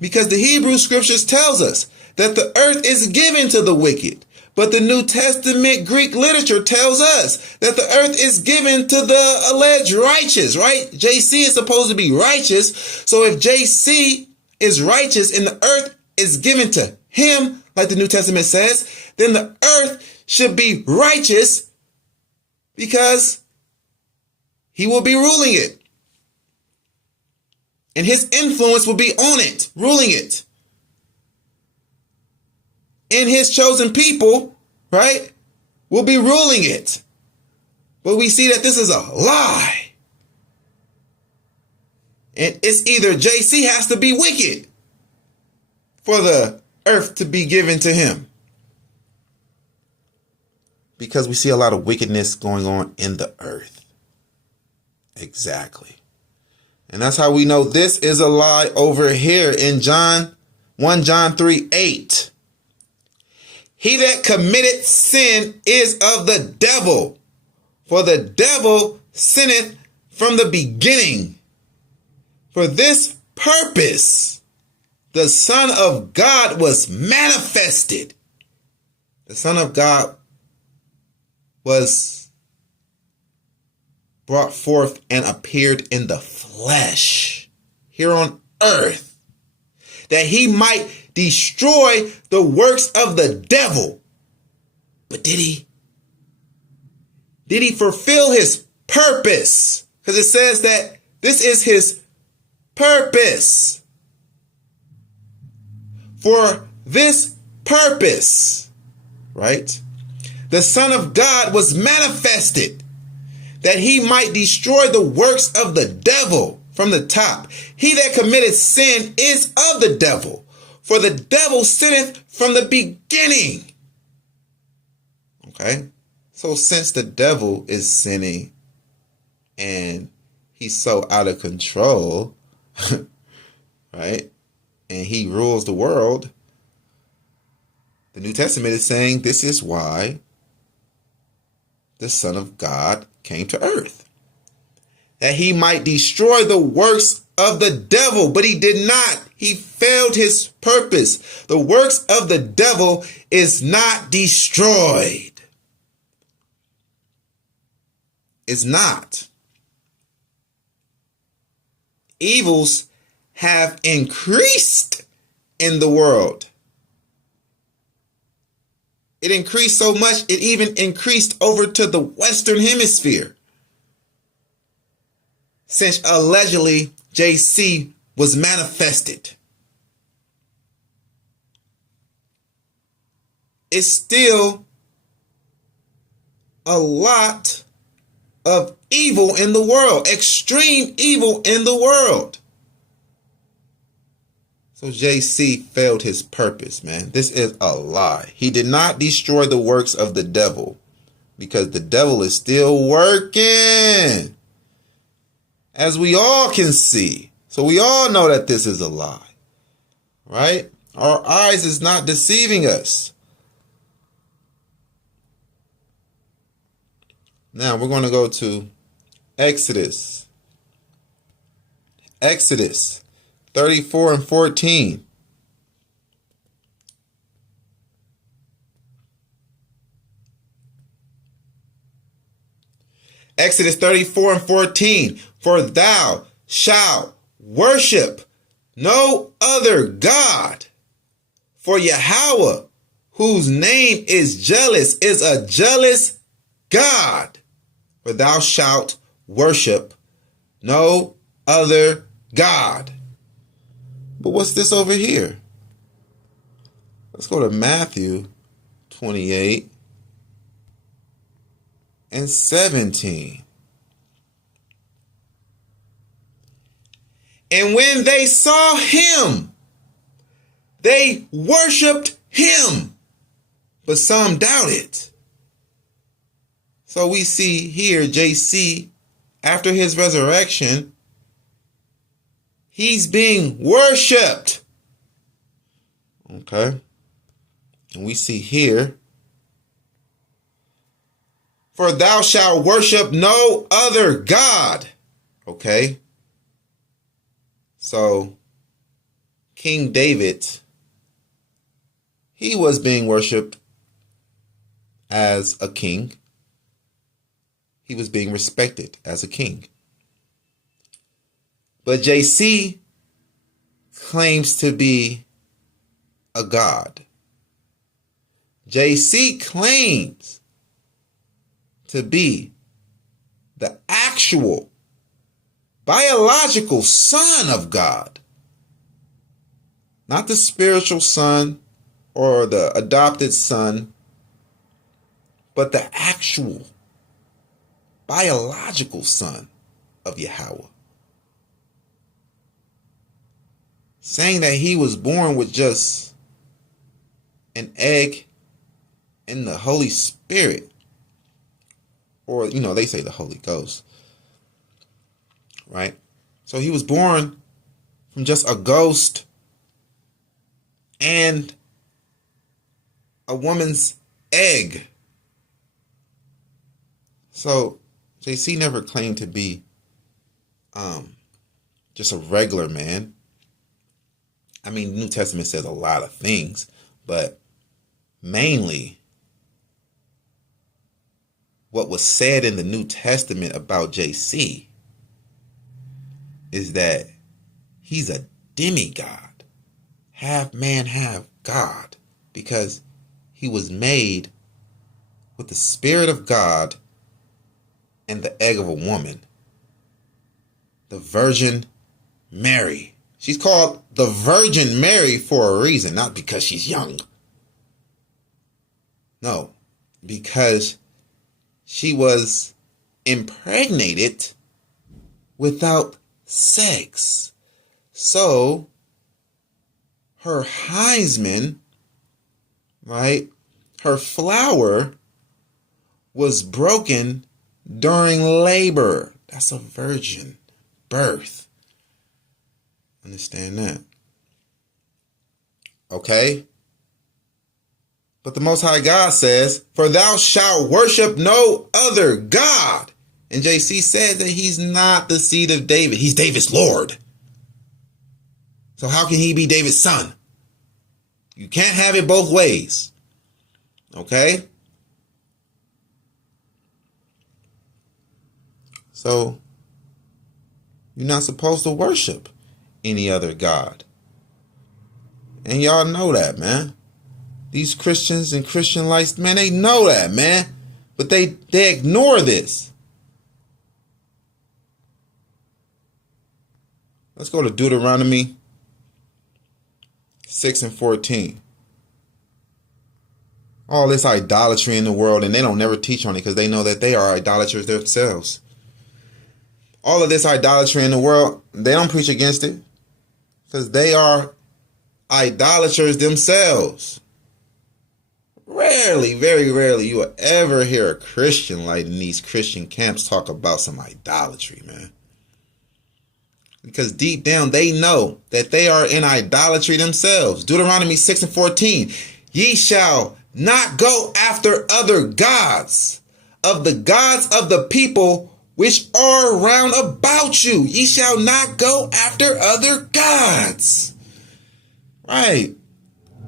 Because the Hebrew scriptures tells us that the earth is given to the wicked. But the New Testament Greek literature tells us that the earth is given to the alleged righteous, right? JC is supposed to be righteous. So if JC is righteous and the earth is given to him, like the New Testament says, then the earth should be righteous because he will be ruling it. And his influence will be on it, ruling it. And his chosen people, right, will be ruling it. But we see that this is a lie. And it's either JC has to be wicked for the earth to be given to him. Because we see a lot of wickedness going on in the earth. Exactly. And that's how we know this is a lie over here in 1 John 3:8. He that committeth sin is of the devil, for the devil sinneth from the beginning. For this purpose, the Son of God was manifested. The Son of God was brought forth and appeared in the flesh here on earth, that he might destroy the works of the devil. But did he? Did he fulfill his purpose? Because it says that this is his purpose. For this purpose, right? The Son of God was manifested that he might destroy the works of the devil from the top. He that committed sin is of the devil, for the devil sinneth from the beginning. Okay? So since the devil is sinning and he's so out of control, right? And he rules the world, the New Testament is saying this is why the Son of God came to earth, that he might destroy the works of the devil, but he did not. He failed his purpose. The works of the devil is not destroyed. It's not. Evils have increased in the world. It increased so much, it even increased over to the Western Hemisphere, since allegedly JC was manifested. It's still a lot of evil in the world, extreme evil in the world. So JC failed his purpose, man. This is a lie. He did not destroy the works of the devil, because the devil is still working, as we all can see. So we all know that this is a lie, right? Our eyes is not deceiving us. Now we're going to go to Exodus 34 and 14. Exodus 34 and 14. For thou shalt worship no other God, for Yahweh, whose name is jealous, is a jealous God. For thou shalt worship no other God. But what's this over here? Let's go to Matthew 28 and 17. And when they saw him, they worshiped him, but some doubted. So we see here JC, after his resurrection, he's being worshiped. Okay. And we see here, for thou shalt worship no other God. Okay. So King David, he was being worshiped as a king. He was being respected as a king. But JC claims to be a god. JC claims to be the actual biological son of God. Not the spiritual son or the adopted son, but the actual biological son of Yahweh. Saying that he was born with just an egg and the Holy Spirit. Or, they say the Holy Ghost. Right? So he was born from just a ghost and a woman's egg. So JC never claimed to be just a regular man. I mean, the New Testament says a lot of things, but mainly what was said in the New Testament about JC is that he's a demigod, half man, half God, because he was made with the Spirit of God and the egg of a woman, the Virgin Mary. She's called the Virgin Mary for a reason, not because she's young. No, because she was impregnated without sex. So her hymen, right, her flower was broken during labor. That's a virgin birth. Understand that. Okay? But the Most High God says, for thou shalt worship no other God. And JC says that he's not the seed of David. He's David's Lord. So how can he be David's son? You can't have it both ways. Okay? So you're not supposed to worship any other God. And y'all know that, man. These Christians and Christian lights, man, they know that, man. But they ignore this. Let's go to Deuteronomy 6:14. All this idolatry in the world, and they don't never teach on it because they know that they are idolaters themselves. All of this idolatry in the world, they don't preach against it because they are idolaters themselves. Rarely, very rarely, you will ever hear a Christian like in these Christian camps talk about some idolatry, man. Because deep down, they know that they are in idolatry themselves. Deuteronomy 6:14. Ye shall not go after other gods of the gods of the people which are round about you. Ye shall not go after other gods. Right.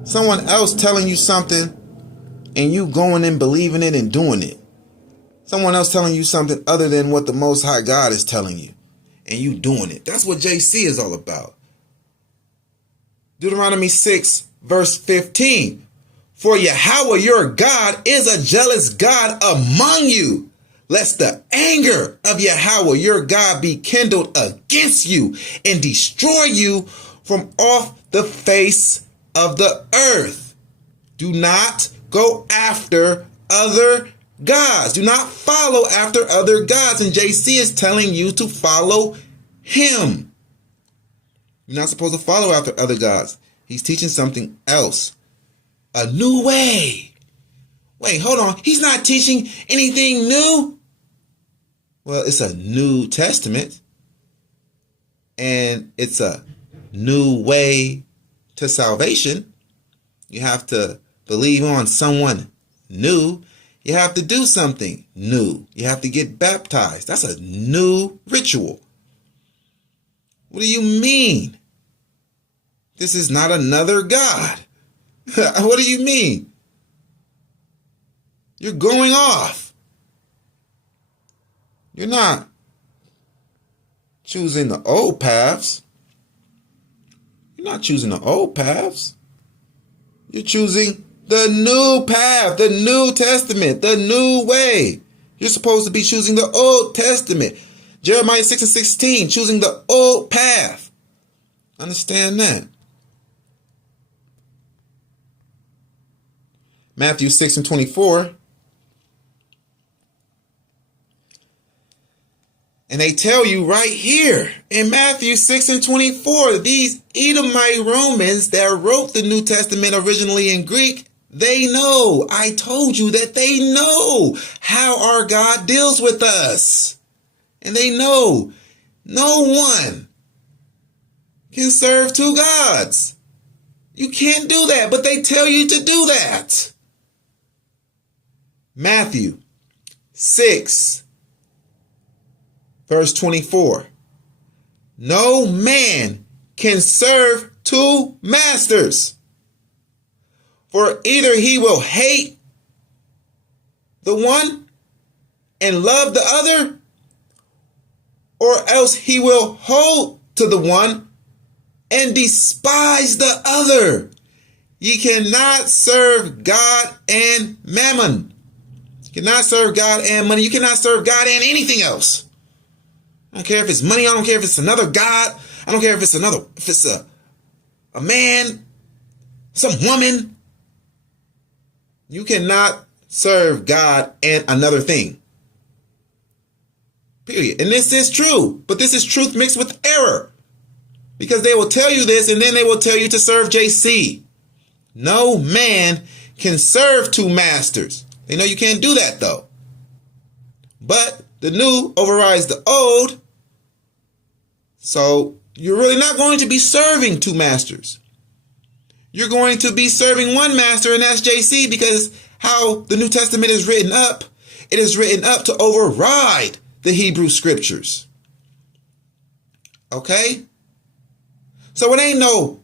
Someone else telling you something and you going and believing it and doing it. Someone else telling you something other than what the Most High God is telling you and you doing it. That's what JC is all about. Deuteronomy 6:15. For Yahweh your God is a jealous God among you, lest the anger of Yahweh your God be kindled against you and destroy you from off the face of the earth. Do not go after other gods. Do not follow after other gods. And JC is telling you to follow him. You're not supposed to follow after other gods. He's teaching something else. A new way. Wait, hold on. He's not teaching anything new. Well, it's a New Testament. And it's a new way to salvation. You have to believe on someone new. You have to do something new. You have to get baptized. That's a new ritual. What do you mean? This is not another God. What do you mean? You're going off. You're not choosing the old paths. You're not choosing the old paths. You're choosing the new path, the New Testament, the new way. You're supposed to be choosing the Old Testament. Jeremiah 6:16, choosing the old path. Understand that. Matthew 6:24. And they tell you right here in Matthew 6:24, these Edomite Romans that wrote the New Testament originally in Greek, they know. I told you that they know how our God deals with us. And they know no one can serve two gods. You can't do that, but they tell you to do that. Matthew 6, verse 24. No man can serve two masters. For either he will hate the one and love the other, or else he will hold to the one and despise the other. Ye cannot serve God and mammon. You cannot serve God and money. You cannot serve God and anything else. I don't care if it's money. I don't care if it's another God. I don't care if it's a man, some woman. You cannot serve God and another thing. Period. And this is true, but this is truth mixed with error. Because they will tell you this and then they will tell you to serve JC. No man can serve two masters. They know you can't do that though. But the new overrides the old. So you're really not going to be serving two masters. You're going to be serving one master, and that's JC, because how the New Testament is written up, it is written up to override the Hebrew scriptures. Okay? So it ain't no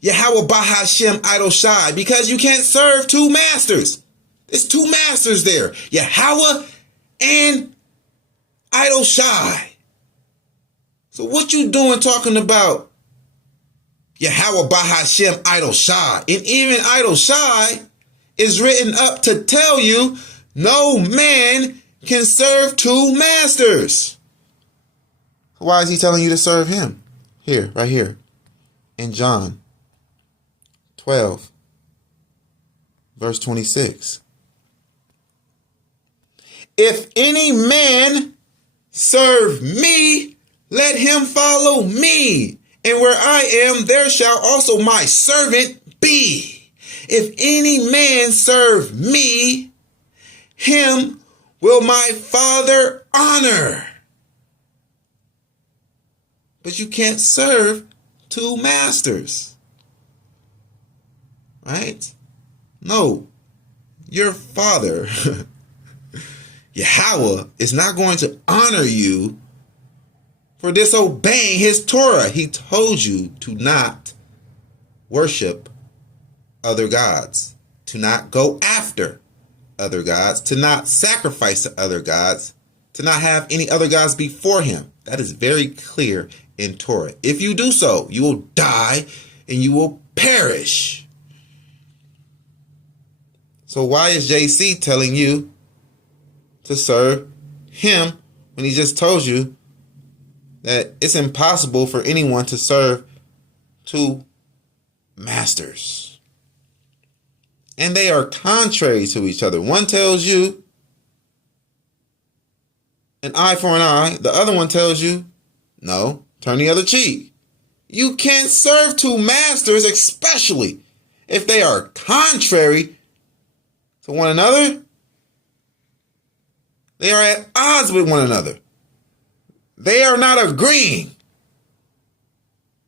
Yahweh Bahashem Idol Shai, because you can't serve two masters. There's two masters there, Yahweh and Idol Shai. So what you doing talking about Yahweh Bahashem Idol Shai? And even Idol Shai is written up to tell you no man can serve two masters. Why is he telling you to serve him? Here, right here, in John 12, verse 26. If any man serve me, let him follow me. And where I am, there shall also my servant be. If any man serve me, him will my Father honor. But you can't serve two masters. Right? No. Your Father, Yahweh, is not going to honor you for disobeying his Torah. He told you to not worship other gods, to not go after other gods, to not sacrifice to other gods, to not have any other gods before him. That is very clear in Torah. If you do so, you will die and you will perish. So why is JC telling you to serve him when he just told you that it's impossible for anyone to serve two masters? And they are contrary to each other. One tells you an eye for an eye. The other one tells you, no, turn the other cheek. You can't serve two masters, especially if they are contrary to one another. They are at odds with one another. They are not agreeing.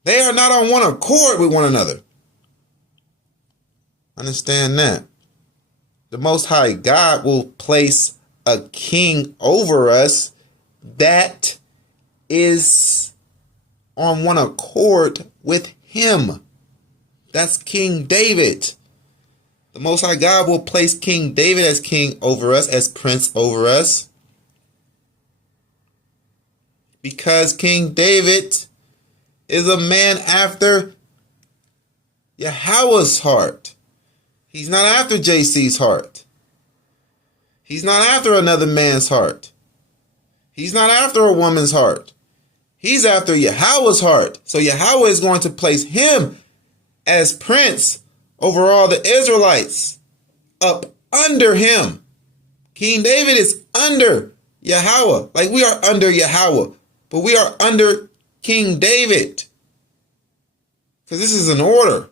They are not on one accord with one another. Understand that. The Most High God will place a king over us that is on one accord with him. That's King David. The Most High God will place King David as king over us, as prince over us. Because King David is a man after Yahweh's heart. He's not after JC's heart. He's not after another man's heart. He's not after a woman's heart. He's after Yahweh's heart. So Yahweh is going to place him as prince over all the Israelites, up under him. King David is under Yahweh. Like we are under Yahweh, but we are under King David. Because this is an order.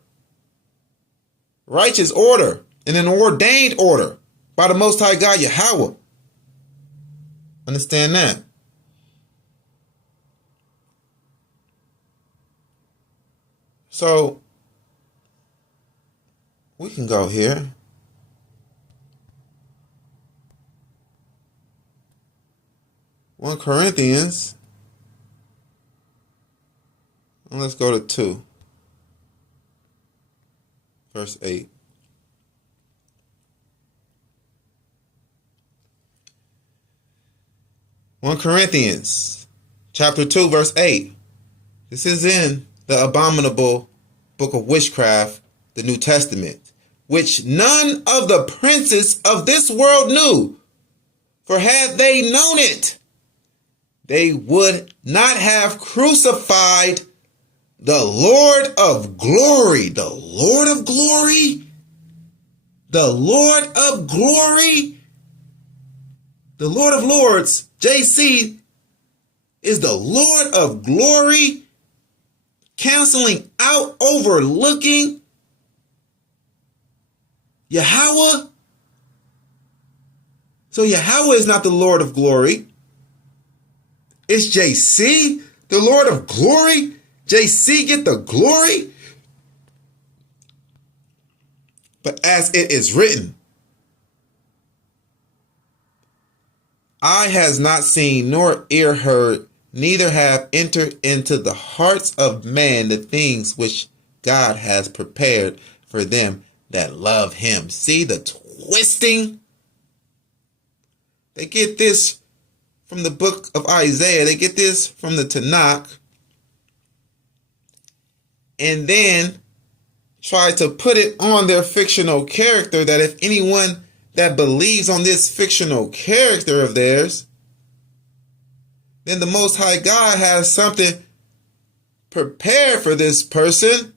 Righteous order. And an ordained order by the Most High God, Yahweh. Understand that. So, we can go here. One Corinthians. And let's go to 2. verse 8. One Corinthians chapter 2, verse 8. This is in the abominable book of witchcraft, the New Testament, which none of the princes of this world knew. For had they known it, they would not have crucified the Lord of glory. The Lord of glory? The Lord of glory? The Lord of lords, JC, is the Lord of glory, canceling out, overlooking Yahweh. So Yahweh is not the Lord of glory. It's JC, the Lord of glory. JC get the glory. But as it is written, eye has not seen nor ear heard, neither have entered into the hearts of man the things which God has prepared for them that love him. See the twisting? They get this from the book of Isaiah. They get this from the Tanakh. And then try to put it on their fictional character, that if anyone that believes on this fictional character of theirs, then the Most High God has something prepared for this person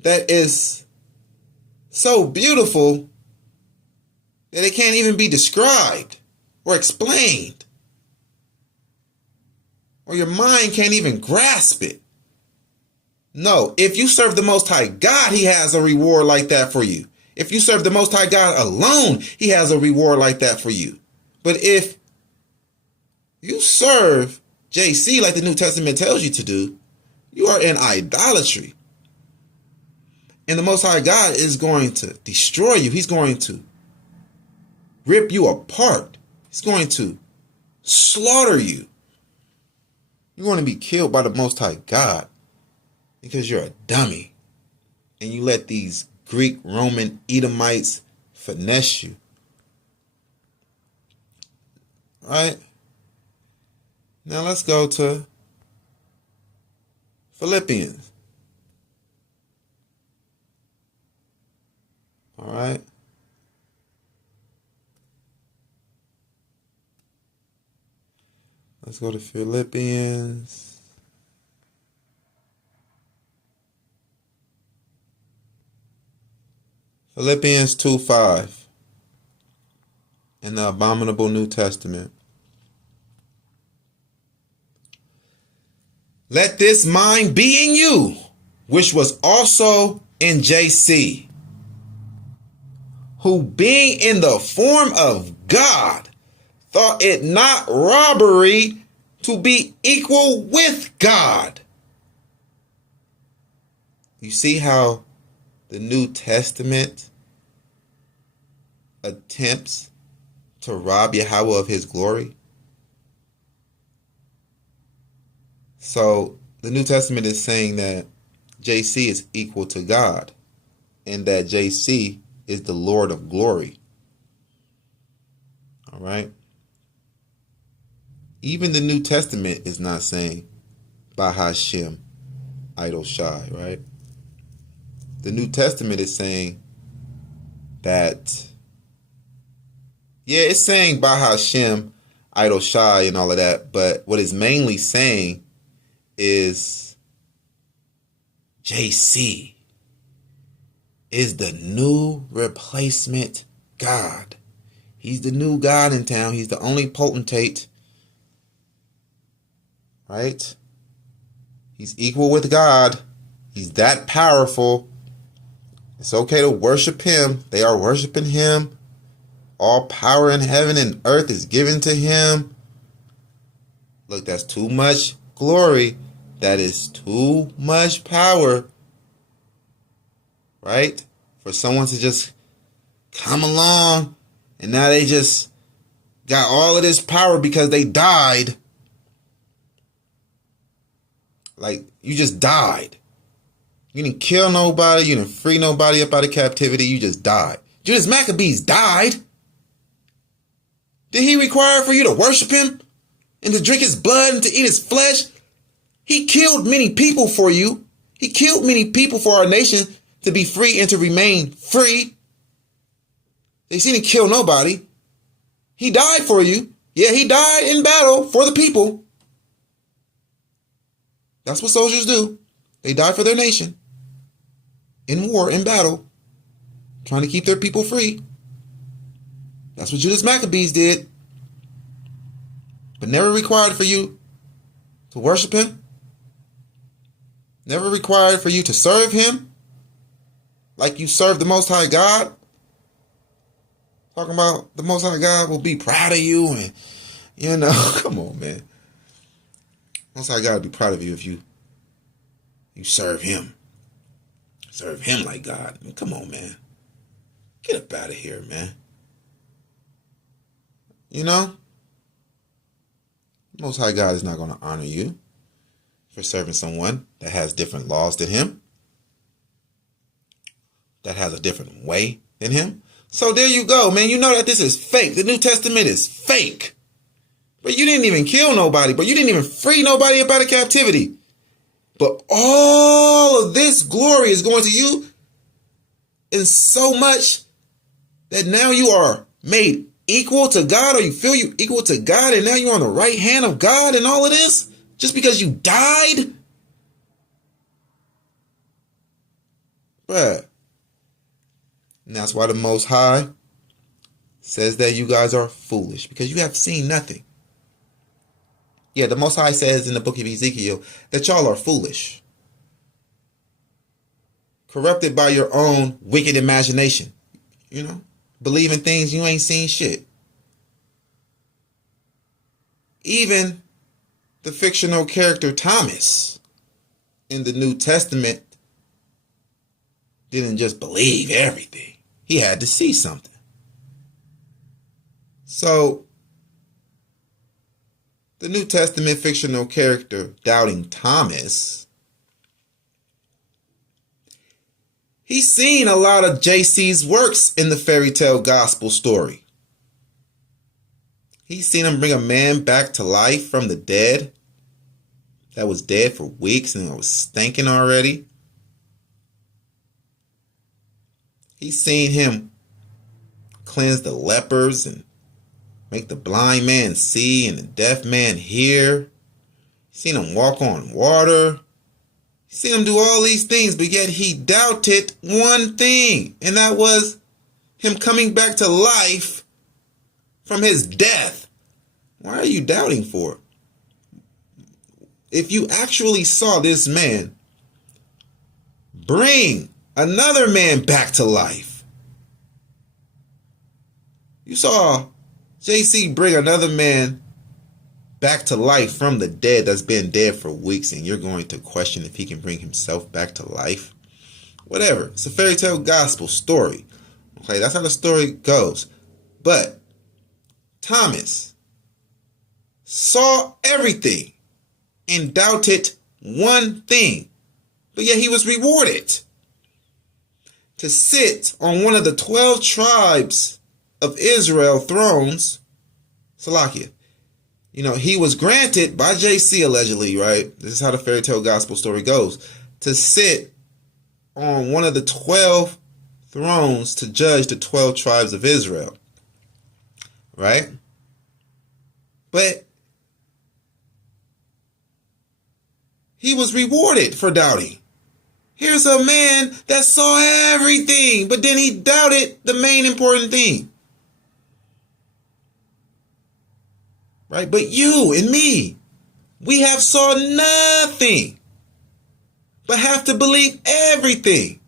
that is so beautiful that it can't even be described or explained, or your mind can't even grasp it. No, if you serve the Most High God, he has a reward like that for you. If you serve the Most High God alone, he has a reward like that for you. But if you serve JC like the New Testament tells you to do, you are in idolatry. And the Most High God is going to destroy you. He's going to rip you apart. He's going to slaughter you. You're going to be killed by the Most High God because you're a dummy. And you let these Greek, Roman, Edomites finesse you. Right? Now let's go to Philippians. All right. Let's go to Philippians. Philippians 2:5 in the abominable New Testament. Let this mind be in you, which was also in JC, who being in the form of God, thought it not robbery to be equal with God. You see how the New Testament attempts to rob Yahweh of his glory? So the New Testament is saying that JC is equal to God and that JC is the Lord of glory. All right. Even the New Testament is not saying Bahashem, idol shy, right? The New Testament is saying that, yeah, it's saying Bahashem, idol shy and all of that, but what it's mainly saying is JC is the new replacement God. He's the new God in town. He's the only potentate. Right? He's equal with God. He's that powerful. It's okay to worship him. They are worshiping him. All power in heaven and earth is given to him. Look, that's too much glory. That is too much power. Right? For someone to just come along and now they just got all of this power because they died. Like, you just died. You didn't kill nobody. You didn't free nobody up out of captivity. You just died. Judas Maccabees died. Did he require for you to worship him and to drink his blood and to eat his flesh? He killed many people for you. He killed many people for our nation to be free and to remain free. He didn't kill nobody. He died for you. Yeah, he died in battle for the people. That's what soldiers do. They die for their nation. In war, in battle. Trying to keep their people free. That's what Judas Maccabees did. But never required for you to worship him. Never required for you to serve him. Like you serve the Most High God. Talking about the Most High God will be proud of you. And, you know, come on, man. Most High God will be proud of you if you serve him. Serve him like God. I mean, come on, man. Get up out of here, man. You know? Most High God is not going to honor you for serving someone that has different laws than him. That has a different way than him. So there you go, man. You know that this is fake. The New Testament is fake. But you didn't even kill nobody. But you didn't even free nobody up out of captivity. But all of this glory is going to you in so much that now you are made equal to God, or you feel you equal to God, and now you're on the right hand of God and all of this just because you died? Bruh. And that's why the Most High says that you guys are foolish, because you have seen nothing. Yeah, the Most High says in the book of Ezekiel that y'all are foolish. Corrupted by your own wicked imagination. You know? Believing things you ain't seen shit. Even the fictional character Thomas in the New Testament didn't just believe everything. He had to see something. So, the New Testament fictional character Doubting Thomas, he's seen a lot of JC's works in the fairy tale gospel story. He's seen him bring a man back to life from the dead that was dead for weeks and was stinking already. He's seen him cleanse the lepers and make the blind man see and the deaf man hear. He's seen him walk on water. He's seen him do all these things, but yet he doubted one thing, and that was him coming back to life from his death. Why are you doubting for? If you actually saw this man bring another man back to life, you saw JC bring another man back to life from the dead that's been dead for weeks, and you're going to question if he can bring himself back to life? Whatever. It's a fairy tale gospel story. Okay, that's how the story goes. But Thomas saw everything and doubted one thing, but yet he was rewarded to sit on one of the 12 tribes of Israel thrones. Salakia. You know, he was granted by JC allegedly, right? This is how the fairy tale gospel story goes. To sit on one of the 12 thrones to judge the 12 tribes of Israel. Right? But he was rewarded for doubting. Here's a man that saw everything, but then he doubted the main important thing. Right? But you and me, we have saw nothing, but have to believe everything,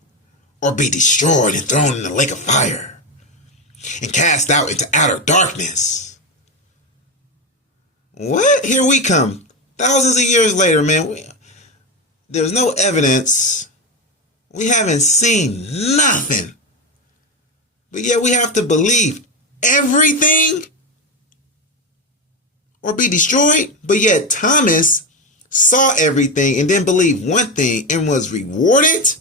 or be destroyed and thrown in the lake of fire and cast out into outer darkness. What? Here we come. Thousands of years later, man. There's no evidence. We haven't seen nothing. But yet we have to believe everything or be destroyed. But yet Thomas saw everything, and then believed one thing and was rewarded?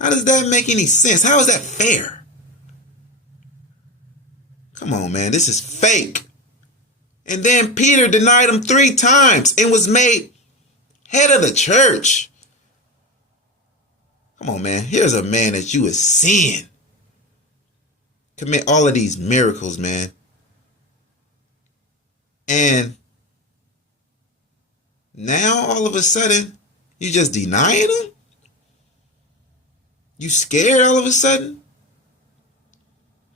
How does that make any sense? How is that fair? Come on, man. This is fake. And then Peter denied him 3 times and was made head of the church. Come on, man. Here's a man that you is seeing commit all of these miracles, man. And now all of a sudden, you just denying him? You scared all of a sudden?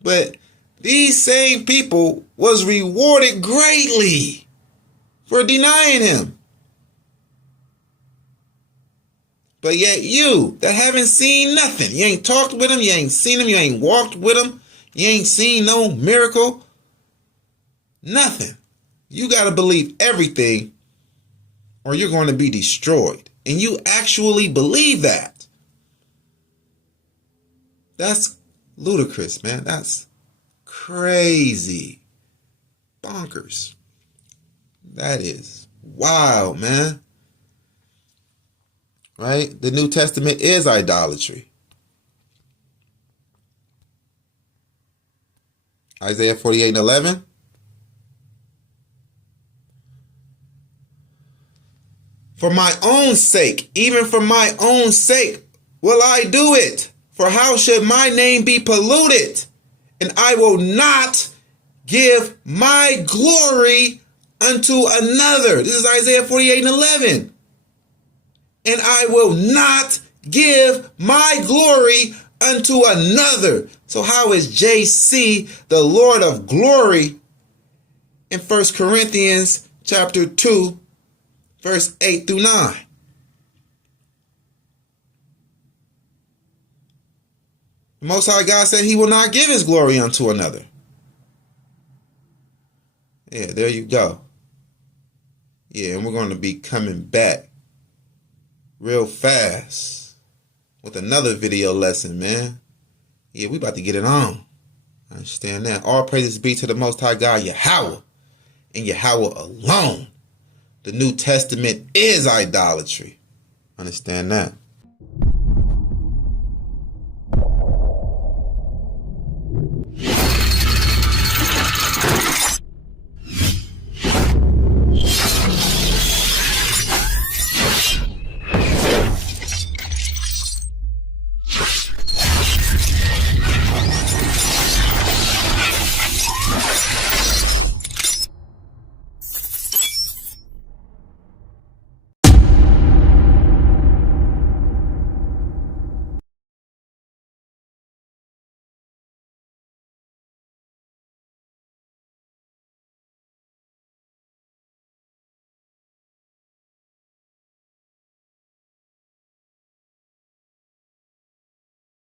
But these same people was rewarded greatly for denying him. But yet you that haven't seen nothing, you ain't talked with him, you ain't seen him, you ain't walked with him, you ain't seen no miracle, nothing. You got to believe everything or you're going to be destroyed. And you actually believe that. That's ludicrous, man. That's crazy. Bonkers. That is wild, man. Right? The New Testament is idolatry. Isaiah 48:11. For my own sake, even for my own sake, will I do it. For how should my name be polluted? And I will not give my glory unto another. This is Isaiah 48:11. And I will not give my glory unto another. So how is JC the Lord of glory in 1 Corinthians chapter 2, verse 8 through 9? The Most High God said he will not give his glory unto another. Yeah, there you go. Yeah, and we're going to be coming back real fast with another video lesson, man. Yeah, we about to get it on. I understand that. All praises be to the Most High God, Yahweh, and Yahweh alone. The New Testament is idolatry. Understand that.